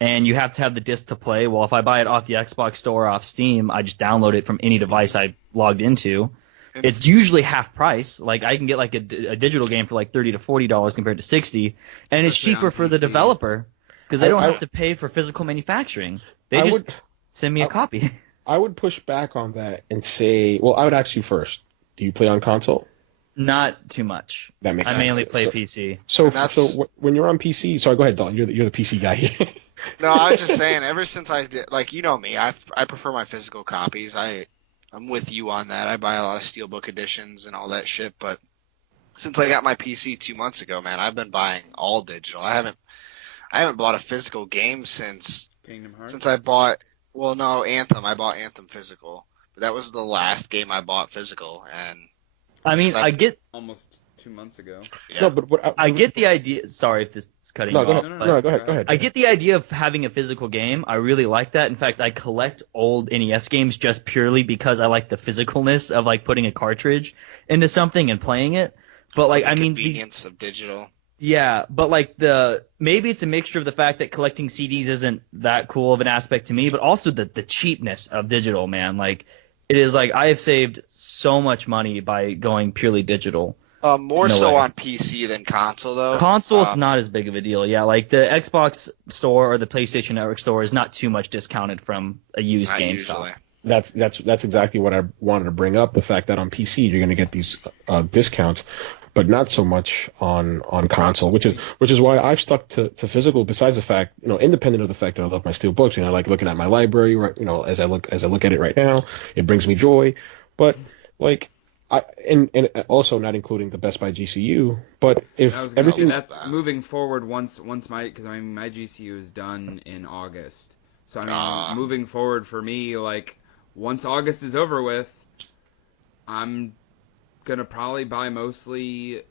and you have to have the disc to play. Well, if I buy it off the Xbox store or off Steam, I just download it from any device I logged into. It's usually half price. Like, I can get like a digital game for like $30 to $40 compared to $60, and it's cheaper for the developer because they don't have to pay for physical manufacturing. They just send me a copy. I would push back on that and say, well, I would ask you first. Do you play on console? Not too much. That makes sense. I mainly play PC. So when you're on PC, sorry, go ahead, Dalton. You're the PC guy here. No, I was just saying. Ever since I did, like, you know me, I prefer my physical copies. I'm with you on that. I buy a lot of Steelbook editions and all that shit. But since I got my PC 2 months ago, man, I've been buying all digital. I haven't bought a physical game since Kingdom Hearts? Since I bought. Well, no, Anthem. I bought Anthem physical. But that was the last game I bought physical, and. I mean, I get almost 2 months ago. Yeah. No, but I get the idea. Sorry if this is cutting you off. No, go ahead. I get the idea of having a physical game. I really like that. In fact, I collect old NES games just purely because I like the physicalness of like putting a cartridge into something and playing it. But like, I mean, the convenience of digital. Yeah, but like maybe it's a mixture of the fact that collecting CDs isn't that cool of an aspect to me, but also the cheapness of digital, man. Like. It is like I have saved so much money by going purely digital. More so on PC than console, though. Console, it's not as big of a deal. Yeah, like the Xbox store or the PlayStation Network store is not too much discounted from a used GameStop. That's exactly what I wanted to bring up. The fact that on PC you're going to get these discounts, but not so much on console, which is why I've stuck to physical. Besides the fact, independent of the fact that I love my steel books, I like looking at my library. As I look at it right now, it brings me joy. But like, and also not including the Best Buy GCU. But if everything that's moving forward once my GCU is done in August. So moving forward for me, like once August is over with, I'm gonna probably buy mostly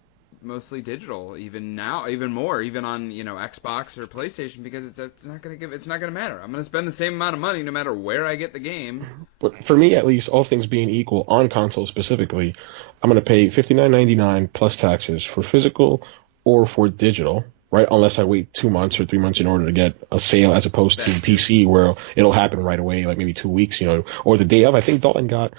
digital, even more on Xbox or PlayStation, because it's not gonna matter. I'm gonna spend the same amount of money no matter where I get the game. But for me, at least, all things being equal, on console specifically, I'm gonna pay $59.99 plus taxes for physical or for digital, right? Unless I wait 2 months or 3 months in order to get a sale, as opposed to PC where it'll happen right away, like maybe 2 weeks, or the day of. I think Dalton got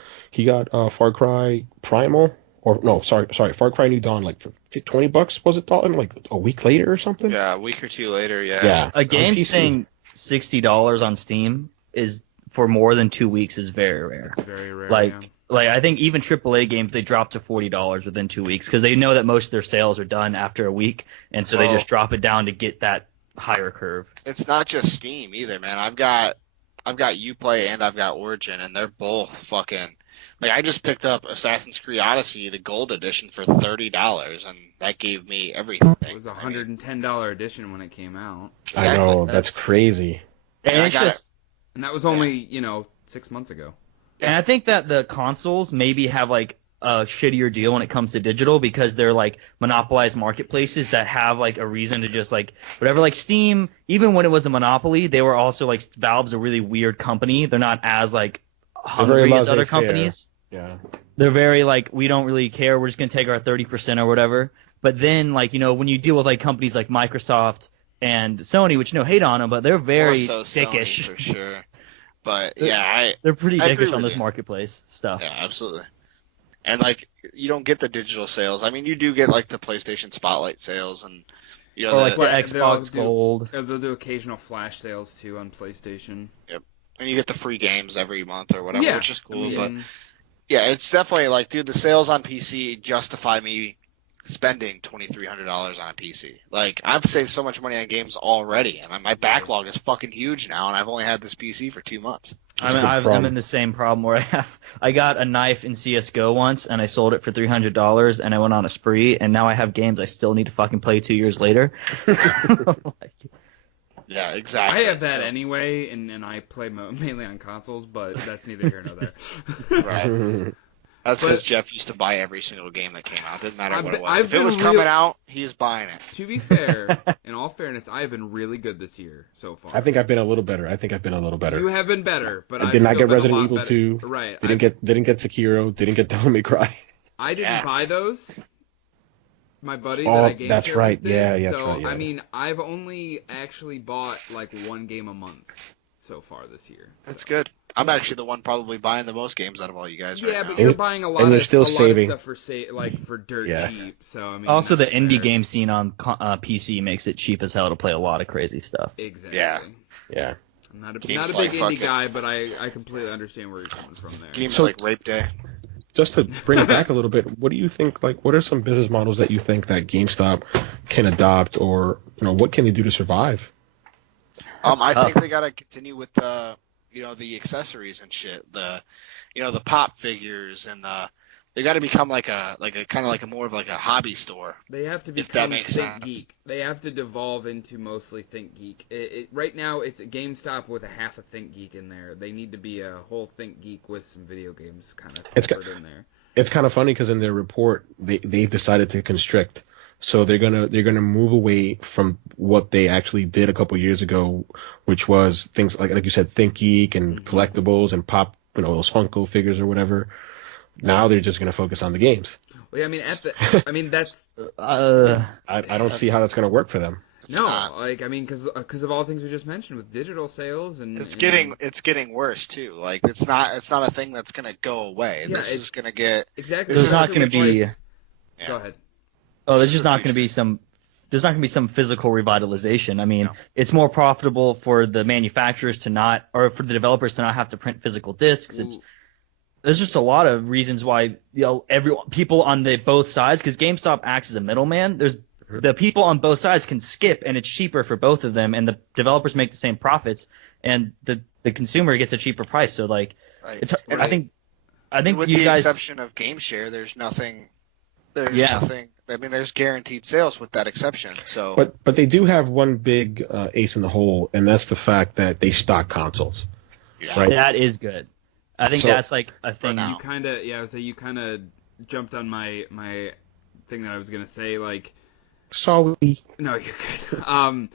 Far Cry Primal. Or no, sorry, Far Cry New Dawn, like for $20, was it, Dalton? Like a week later or something? Yeah, a week or two later, yeah. A game saying $60 on Steam is for more than 2 weeks is very rare. It's very rare. Like I think even AAA games, they drop to $40 within 2 weeks because they know that most of their sales are done after a week, and so they just drop it down to get that higher curve. It's not just Steam either, man. I've got Uplay and I've got Origin, and they're both fucking. Like, I just picked up Assassin's Creed Odyssey, the Gold Edition, for $30, and that gave me everything. It was a $110 edition when it came out. Exactly. I know, that's crazy. And that was only 6 months ago. And I think that the consoles maybe have like a shittier deal when it comes to digital because they're like monopolized marketplaces that have like a reason to just like whatever. Like Steam, even when it was a monopoly, they were also like Valve's a really weird company. They're not as like hungry as other companies. Yeah. They're very like, we don't really care. We're just going to take our 30% or whatever. But then like, when you deal with like companies like Microsoft and Sony, which hate on them, but they're very dickish. Sony for sure. But yeah, they're pretty dickish on this marketplace stuff. Yeah, absolutely. And like you don't get the digital sales. I mean, you do get like the PlayStation Spotlight sales and or like Xbox Gold. They'll do occasional flash sales too on PlayStation. Yep. And you get the free games every month or whatever, which is cool. But yeah, it's definitely like, dude, the sales on PC justify me spending $2,300 on a PC. Like, I've saved so much money on games already, and my backlog is fucking huge now, and I've only had this PC for 2 months. I'm in the same problem where I got a knife in CS:GO once, and I sold it for $300, and I went on a spree, and now I have games I still need to fucking play 2 years later. Yeah, exactly. I have that anyway, and I play mainly on consoles, but that's neither here nor there. Right. That's because Jeff used to buy every single game that came out. Didn't matter what it was. If it was coming out, he was buying it. To be fair, in all fairness, I have been really good this year so far. I think I've been a little better. You have been better, but I did not get Resident Evil better. 2. Right. Didn't get Sekiro. Didn't get Devil May Cry. I didn't buy those. My buddy that I game that's right. did. Yeah, so, that's right. Yeah. I mean, I've only actually bought like one game a month so far this year. That's good. I'm actually the one probably buying the most games out of all you guys right now. Yeah, but you're buying a lot and of you're still saving. Lot of stuff for dirt cheap. So I mean, also the indie game scene on PC makes it cheap as hell to play a lot of crazy stuff. Exactly. Yeah. I'm not a big indie guy, but I completely understand where you're coming from there. Games like Rape Day. Just to bring it back a little bit, what do you think? Like, what are some business models that you think that GameStop can adopt, or what can they do to survive? I think they gotta continue with the accessories and shit. The pop figures and they got to become like a kind of like a more of like a hobby store. They have to become Think Geek. They have to devolve into mostly Think Geek. Right now, it's a GameStop with a half a Think Geek in there. They need to be a whole Think Geek with some video games kind of in there. It's kind of funny because in their report, they've decided to constrict. So they're gonna move away from what they actually did a couple years ago, which was things like you said, Think Geek and collectibles and pop, those Funko figures or whatever. Now they're just going to focus on the games. Well, that's. I don't see how that's going to work for them. Because of all the things we just mentioned with digital sales and it's getting worse too. Like it's not a thing that's going to go away. Yeah, this is going to get exactly. There's not going to be. Go ahead. Oh, there's just not going to be some. There's not going to be some physical revitalization. I mean, It's more profitable for the manufacturers to not, or for the developers to not have to print physical discs. There's just a lot of reasons why people on both sides, because GameStop acts as a middleman. There's the people on both sides can skip, and it's cheaper for both of them, and the developers make the same profits, and the consumer gets a cheaper price. So I think with you the guys, exception of GameShare, there's nothing. Nothing. I mean, there's guaranteed sales with that exception. So, but they do have one big ace in the hole, and that's the fact that they stock consoles. Yeah. Right? That is good. I think that's like a thing. You kind of jumped on my thing that I was gonna say. Like, sorry. No, you're good.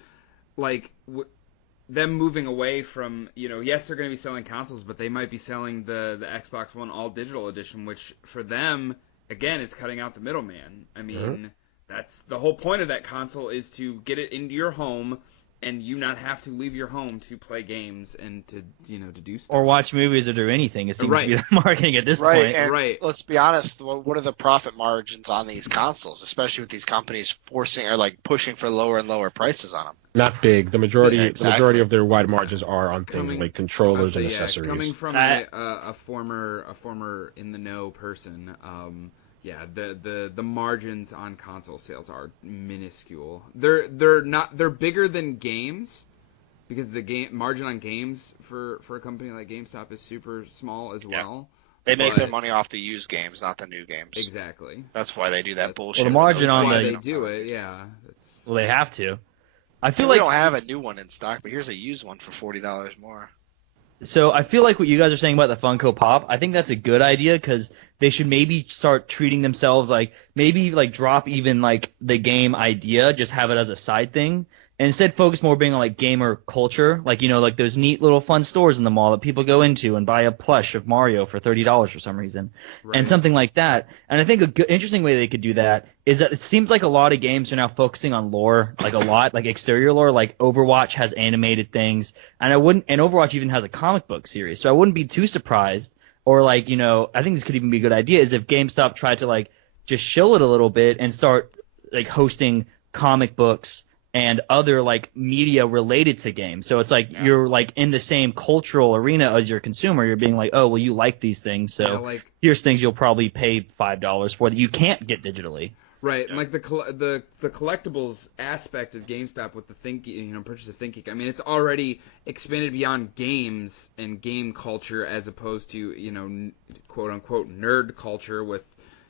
Them moving away from yes, they're gonna be selling consoles, but they might be selling the Xbox One all digital edition, which for them, again, it's cutting out the middleman. I mean, that's the whole point of that console, is to get it into your home and you not have to leave your home to play games and to do stuff. Or watch movies or do anything. It seems to be the marketing at this point. And let's be honest, what are the profit margins on these consoles, especially with these companies forcing or pushing for lower and lower prices on them? Not big. The majority of their wide margins are on things like controllers and accessories. Coming from a former in the know person, the margins on console sales are minuscule. They're bigger than games, because the game margin on games for a company like GameStop is super small as well. They make their money off the used games, not the new games. Exactly. That's why they do that bullshit. Well, the margin on they do it, yeah. Well, they have to. I feel we like don't have a new one in stock, but here's a used one for $40 more. So I feel like what you guys are saying about the Funko Pop, I think that's a good idea, because they should maybe start treating themselves maybe drop even the game idea, just have it as a side thing, and instead focus more being on gamer culture, those neat little fun stores in the mall that people go into and buy a plush of Mario for $30 for some reason, and something like that. And I think interesting way they could do that is that it seems like a lot of games are now focusing on lore, a lot, exterior lore. Overwatch has animated things, and Overwatch even has a comic book series, so I wouldn't be too surprised. Or like, I think this could even be a good idea is if GameStop tried to like just shill it a little bit and start like hosting comic books and other like media related to games. So it's like you're like in the same cultural arena as your consumer. You're being like, oh, well, you like these things, so here's things you'll probably pay $5 for that you can't get digitally. Right, and like the collectibles aspect of GameStop with the purchase of ThinkGeek. I mean, it's already expanded beyond games and game culture as opposed to quote unquote nerd culture with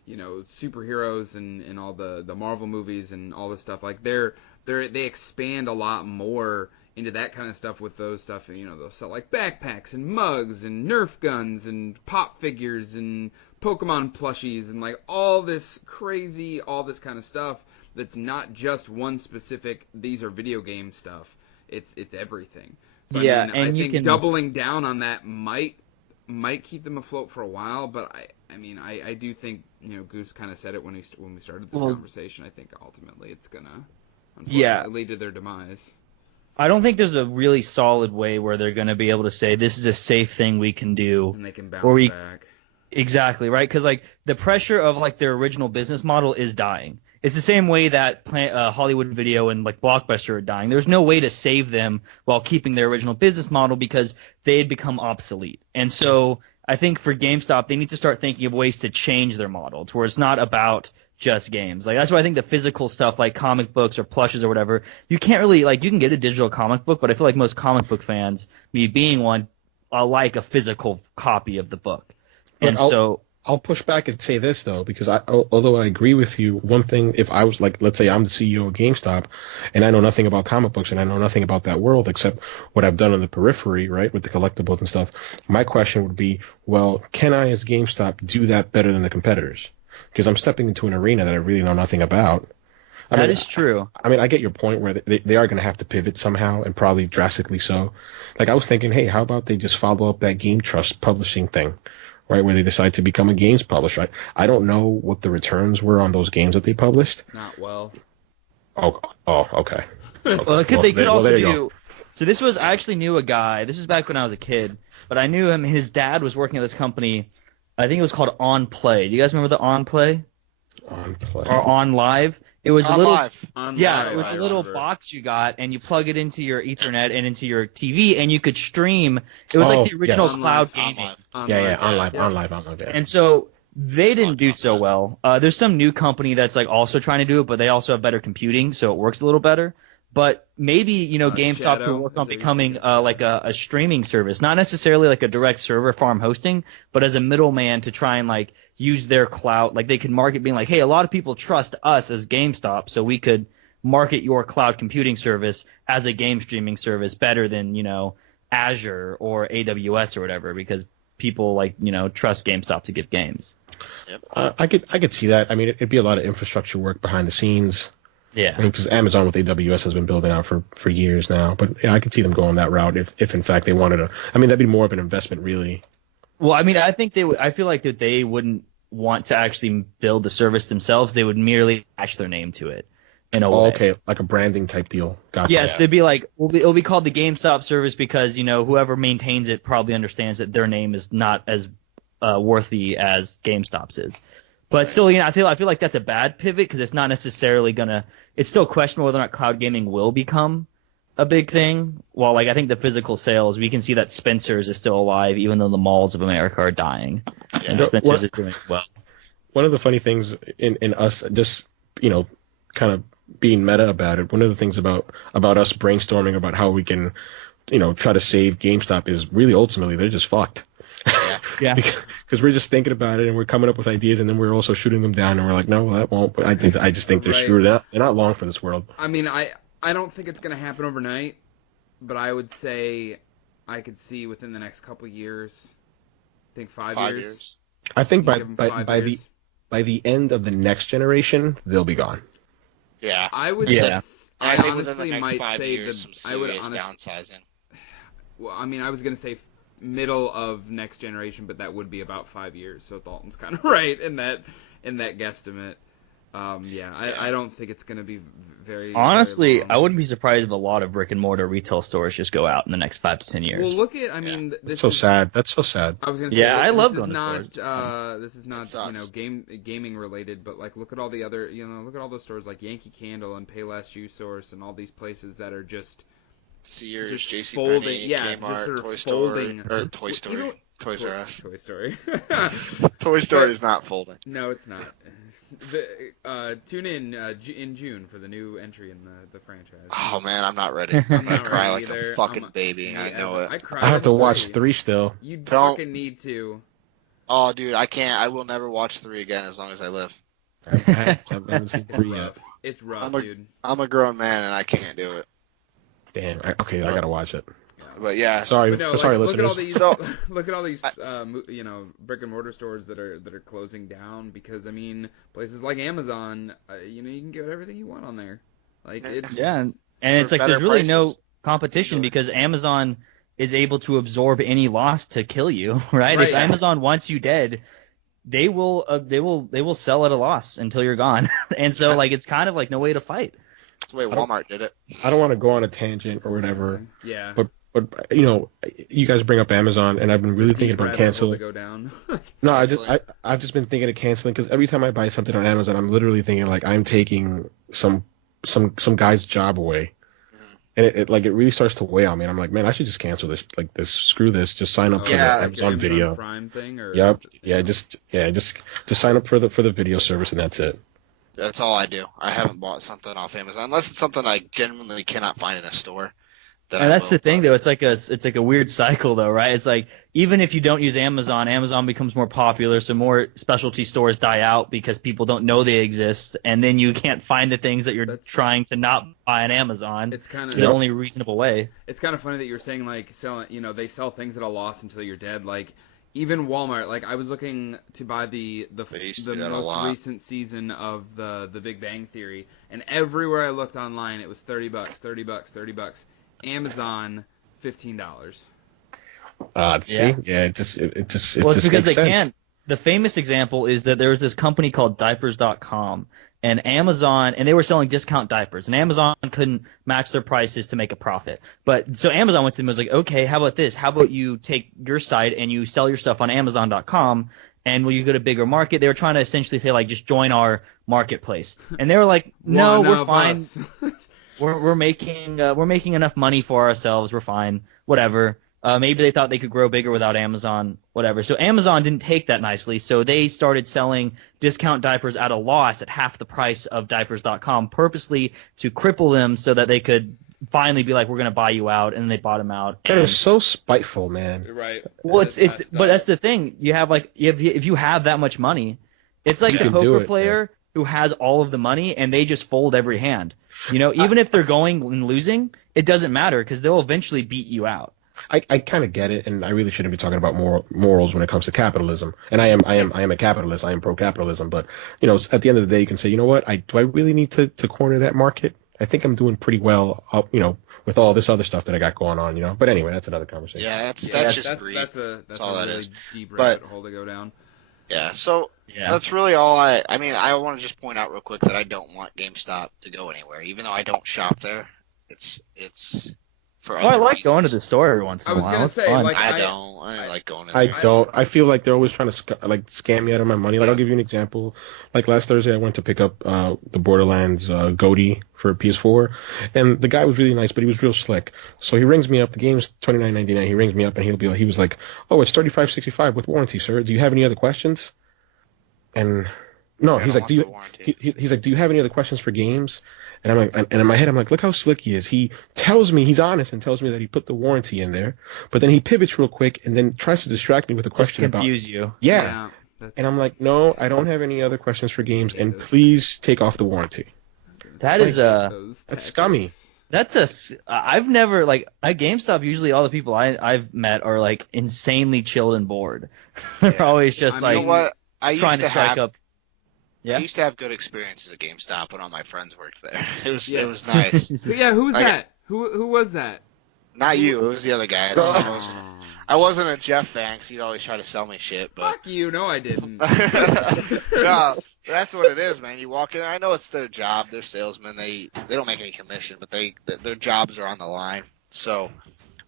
superheroes and all the Marvel movies and all this stuff. Like they expand a lot more into that kind of stuff with those stuff. They'll sell like backpacks and mugs and Nerf guns and pop figures and Pokemon plushies and like all this kind of stuff that's not just one specific, these are video game stuff. It's everything. So I think doubling down on that might keep them afloat for a while, but I do think Goose kind of said it when we started this conversation. I think ultimately it's gonna unfortunately lead to their demise. I don't think there's a really solid way where they're going to be able to say this is a safe thing we can do, and they can bounce back. Exactly, right? Because like the pressure of like their original business model is dying. It's the same way that Hollywood Video and like Blockbuster are dying. There's no way to save them while keeping their original business model because they had become obsolete. And so I think for GameStop, they need to start thinking of ways to change their model to where it's not about just games. Like that's why I think the physical stuff like comic books or plushes or whatever, you can't really like you can get a digital comic book, but I feel like most comic book fans, me being one, like a physical copy of the book. And I'll push back and say this though, because although I agree with you, one thing, if I was like, let's say I'm the CEO of GameStop and I know nothing about comic books and I know nothing about that world except what I've done on the periphery, right, with the collectibles and stuff, my question would be, well, can I as GameStop do that better than the competitors? Because I'm stepping into an arena that I really know nothing about. That is true. I get your point where they are going to have to pivot somehow and probably drastically so. Like I was thinking, hey, how about they just follow up that Game Trust publishing thing? Right, where they decide to become a games publisher. I don't know what the returns were on those games that they published. Not well. Oh, okay. Well, they could also do. So this was I actually knew a guy. This was back when I was a kid, but I knew him. His dad was working at this company. I think it was called On Play. Do you guys remember the On Play? On Play. Or On Live? It was a little, it was a little box you got, and you plug it into your Ethernet and into your TV, and you could stream. It was like the original cloud gaming. On live. Yeah. And so they didn't do so well. There's some new company that's like also trying to do it, but they also have better computing, so it works a little better. But maybe GameStop could work on becoming like a streaming service, not necessarily like a direct server farm hosting, but as a middleman to try and like use their cloud. Like they could market being like, hey, a lot of people trust us as GameStop, so we could market your cloud computing service as a game streaming service better than Azure or AWS or whatever, because people trust GameStop to give games. Yep. I could see that. I mean, it'd be a lot of infrastructure work behind the scenes. Yeah. Because Amazon with AWS has been building out for years now. But yeah, I could see them going that route if in fact they wanted to. I mean, that'd be more of an investment, really. Well, I mean, I think they would. I feel like that they wouldn't want to actually build the service themselves. They would merely attach their name to it in a way. Okay, like a branding type deal. Gotcha. Yes, they'd be like, it'll be called the GameStop service because whoever maintains it probably understands that their name is not as worthy as GameStop's is. But still, I feel like that's a bad pivot because it's not necessarily gonna. It's still questionable whether or not cloud gaming will become a big thing. While I think the physical sales, we can see that Spencer's is still alive, even though the malls of America are dying, and Spencer's is doing well. One of the funny things in us, just kind of being meta about it. One of the things about us brainstorming about how we can, try to save GameStop is really ultimately they're just fucked. Yeah. Because we're just thinking about it and we're coming up with ideas and then we're also shooting them down and we're like, no, well, that won't. But I just think they're screwed up. They're not long for this world. I mean, I don't think it's going to happen overnight, but I would say I could see within the next couple years. I think 5 years. I think by the end of the next generation, they'll be gone. Yeah. I would. Yeah. I think honestly within the next might 5 say years, some serious downsizing. Well, I mean, I was going to say middle of next generation, but that would be about 5 years. So Dalton's kind of right in that guesstimate. I don't think it's going to be very. Honestly, very long. I wouldn't be surprised if a lot of brick and mortar retail stores just go out in the next 5 to 10 years. Well, look at. I mean, That's so sad. That's so sad. I was going to say. Yeah, I love this going is to not, stores. This is not gaming related, but like look at all the other look at all those stores like Yankee Candle and Payless Shoe Source and all these places that are just Sears, just JCPenney, folding, Kmart, sort of Toy folding. Story, or Toy Story, Toys R Us. Toy Story. Toy Story is not folding. No, it's not. Tune in June for the new entry in the franchise. Oh man, I'm not ready. I'm gonna cry like a fucking baby. I know it. I have to watch 3 still. You Don't. fucking need to. Oh, dude, I can't. I will never watch 3 again as long as I live. I haven't seen 3 yet. It's rough, I'm a- dude. I'm a grown man and I can't do it. Damn. Okay, I gotta watch it. But yeah, Sorry, But no, sorry, look at all listeners. these, So- look at all these, brick and mortar stores that are closing down because I mean, places like Amazon, you can get everything you want on there. Like it's Yeah, and it's For like there's better really no prices. competition Usually. because Amazon is able to absorb any loss to kill you, right? Right. If Amazon wants you dead, they will sell at a loss until you're gone. And so like it's kind of like no way to fight. that's the way Walmart did it. I don't want to go on a tangent or whatever, yeah. but you guys bring up Amazon, and I've been really thinking about To canceling. go down. No, Canceling. I've just been thinking of canceling because every time I buy something on Amazon, I'm literally thinking like I'm taking some guy's job away, and it really starts to weigh on me. And I'm like, man, I should just cancel this. Like this, screw this. Just sign up for the Like Amazon your Video. Prime thing or Yep. Just sign up for the video service, and that's it. That's all I do. I haven't bought something off Amazon unless it's something I genuinely cannot find in a store. And that's the thing though, it's like a weird cycle though, right? It's like even if you don't use Amazon becomes more popular, so more specialty stores die out because people don't know they exist, and then you can't find the things that you're trying to not buy on Amazon. It's kind of the only reasonable way. It's kind of funny that you're saying like selling, they sell things at a loss until you're dead. Like even Walmart, like I was looking to buy the used to do that a most lot. recent season of the Big Bang Theory, and everywhere I looked online, it was $30, $30. Amazon, $15. See, it just Well, it's just because makes they sense. can't. The famous example is that there was this company called Diapers.com and Amazon, and they were selling discount diapers, and Amazon couldn't match their prices to make a profit. But so Amazon went to them and was like, okay, how about this? How about you take your site and you sell your stuff on Amazon.com, and will you get a bigger market? They were trying to essentially say like, just join our marketplace, and they were like, no, we're fine. We're making enough money for ourselves. We're fine. Whatever. Maybe they thought they could grow bigger without Amazon. Whatever. So Amazon didn't take that nicely. So they started selling discount diapers at a loss at half the price of Diapers.com, purposely to cripple them so that they could finally be like, we're going to buy you out, and then they bought them out. That is so spiteful, man. Right. Well, but that's the thing. You have like if you have that much money, it's like the poker player who has all of the money and they just fold every hand. Even if they're going and losing, it doesn't matter because they'll eventually beat you out. I kind of get it, and I really shouldn't be talking about morals when it comes to capitalism. And I am a capitalist. I am pro-capitalism. But at the end of the day, you can say, you know what? Do I really need to corner that market? I think I'm doing pretty well, with all this other stuff that I got going on, But anyway, that's another conversation. Yeah, that's just greed. That's all a that really is. deep But- rabbit hole to go down. Yeah, so Yeah. that's really all I mean, I want to just point out real quick that I don't want GameStop to go anywhere. Even though I don't shop there, it's for other Well, I like reasons. going to the store every once in I a was while. gonna It's say, fun. like, I don't like going in I there. don't. I feel like they're always trying to scam me out of my money. Like I'll give you an example. Like last Thursday, I went to pick up the Borderlands GOTY for PS4, and the guy was really nice, but he was real slick. So he rings me up. The game's $29.99. He rings me up, and he was like, "Oh, it's $35.65 with warranty, sir. Do you have any other questions?" And no, I he's don't like, want the warranty. he's like, "Do you have any other questions for games?" And I'm like, and in my head, I'm like, look how slick he is. He tells me, he's honest and tells me that he put the warranty in there, but then he pivots real quick and then tries to distract me with a question about. confuse you. Yeah. And I'm like, no, I don't have any other questions for games, and please take off the warranty. That is That's scummy. I've never like at GameStop. Usually, all the people I've met are like insanely chilled and bored. They're always just You know what? I trying used to to strike have up. Yeah. I used to have good experiences at GameStop when all my friends worked there. It was nice. So yeah, who's Like- that? Who was that? Not you, it was the other guy. I wasn't a Jeff fan 'cause he'd always try to sell me shit, but Fuck you! No, I didn't. no, That's what it is, man. You walk in. I know it's their job. They're salesmen. They don't make any commission, but their jobs are on the line. So,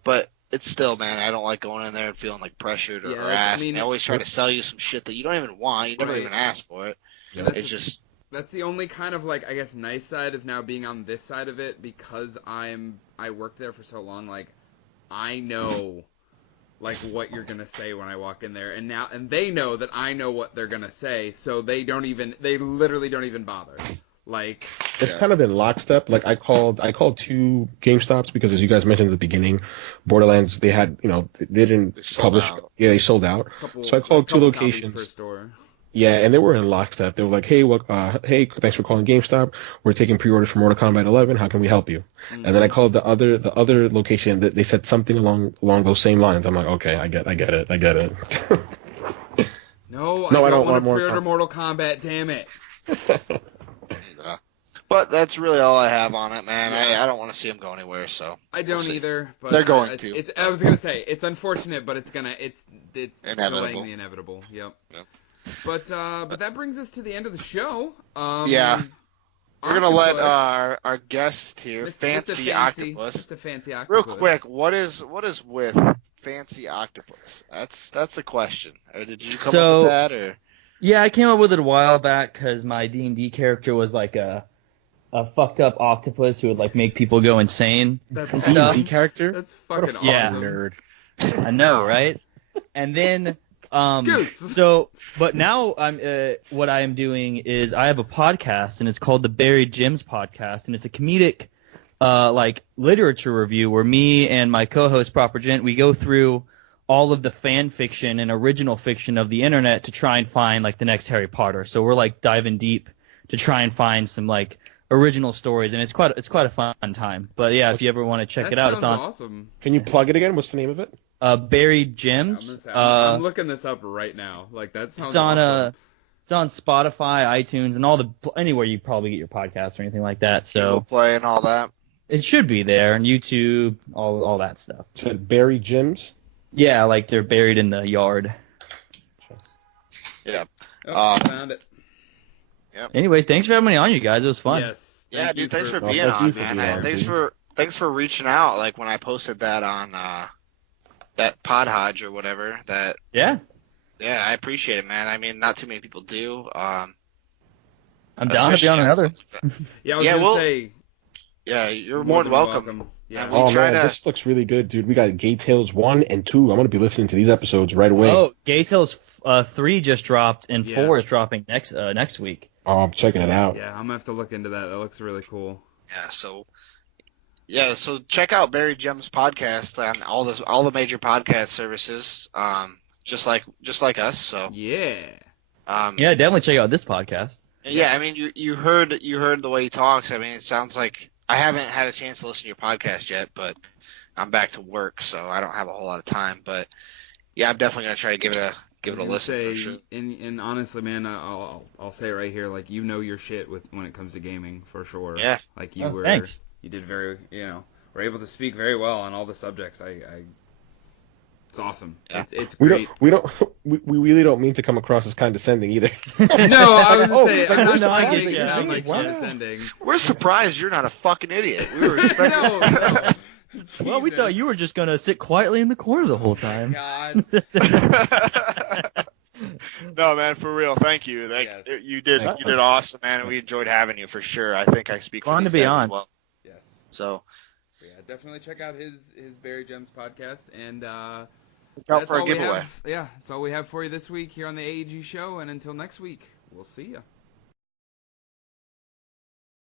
but it's still, man. I don't like going in there and feeling like pressured or harassed. They always try to sell you some shit that you don't even want. You never even ask for it. That's the only kind of like, I guess, nice side of now being on this side of it, because I worked there for so long. Like, I know like what you're gonna say when I walk in there, and they know that I know what they're gonna say, so they literally don't even bother. Like, it's kind of in lockstep. Like I called 2 GameStops because, as you guys mentioned at the beginning, Borderlands, they had, they didn't publish. Yeah, they sold out. So I called 2 locations. Per store. Yeah, and they were in lockstep. They were like, hey, hey, thanks for calling GameStop. We're taking pre-orders for Mortal Kombat 11. How can we help you? Mm-hmm. And then I called the other location that they said something along those same lines. I'm like, okay, I get it. No, I don't want to pre-order Mortal Kombat. Damn it. But that's really all I have on it, man. I don't want to see them go anywhere, so I don't either. But they're going to. I was gonna say it's unfortunate, but it's inevitable. The inevitable. Yep. But that brings us to the end of the show. We're gonna let our guest here, Fancy Octopus. Mr. Fancy Octopus. Real quick, what is with Fancy Octopus? That's a question. Or did you come up with that, or? Yeah, I came up with it a while back because my D&D character was like a fucked up octopus who would like make people go insane. That's and stuff. D&D character? That's fucking awesome. Yeah. Nerd. I know, right? And then but now what I am doing is I have a podcast, and it's called the Buried Gems podcast, and it's a comedic like literature review where me and my co-host Proper Gent, we go through all of the fan fiction and original fiction of the internet to try and find like the next Harry Potter. So we're like diving deep to try and find some like original stories, and it's quite a fun time. But yeah, if you ever want to check it out, it's on. Awesome. Can you plug it again? What's the name of it? Buried Gems. I'm looking this up right now. Like, that sounds awesome. It's on Spotify, iTunes, and anywhere you probably get your podcasts or anything like that. So Google Play and all that. It should be there, and YouTube, all that stuff. So Buried Gems. Yeah, like they're buried in the yard. Yeah. Found it. Yep. Anyway, thanks for having me on, you guys. It was fun. Yes. Yeah, dude. Thanks for being on, man. Thanks for reaching out. Like when I posted that on that Pod Hodge or whatever. Yeah, I appreciate it, man. I mean, not too many people do. I'm down to be on another. Yeah, I was gonna say. Yeah, you're more than welcome. Yeah. Man, this looks really good, dude. We got Gay Tales 1 and 2. I'm gonna be listening to these episodes right away. Oh, Gay Tales 3 just dropped, and 4 is dropping next week. Oh, I'm checking it out. Yeah, I'm gonna have to look into that. That looks really cool. Yeah, so check out Buried Gems podcast on all the major podcast services, just like us. So yeah, definitely check out this podcast. Yeah, I mean you heard the way he talks. I mean, it sounds like I haven't had a chance to listen to your podcast yet, but I'm back to work, so I don't have a whole lot of time. But yeah, I'm definitely gonna try to give it a listen for sure. And honestly, man, I'll say it right here, like, you know your shit when it comes to gaming for sure. Yeah. Like thanks. You did were able to speak very well on all the subjects. It's awesome. Yeah. It's great. We really don't mean to come across as condescending either. No, I was gonna say, I'm not no, I trying get to you. sound like Wow. condescending. We're surprised you're not a fucking idiot. We were expecting. No. Well, we thought you were just gonna sit quietly in the corner the whole time. God. No, man, for real. Thank you. You did awesome, man, and we enjoyed having you for sure. I think I speak for Fun these to be guys on. as well. Yes. So yeah, definitely check out his Buried Gems podcast, and look out for a giveaway. That's all we have for you this week here on the AEG Show, and until next week, we'll see ya.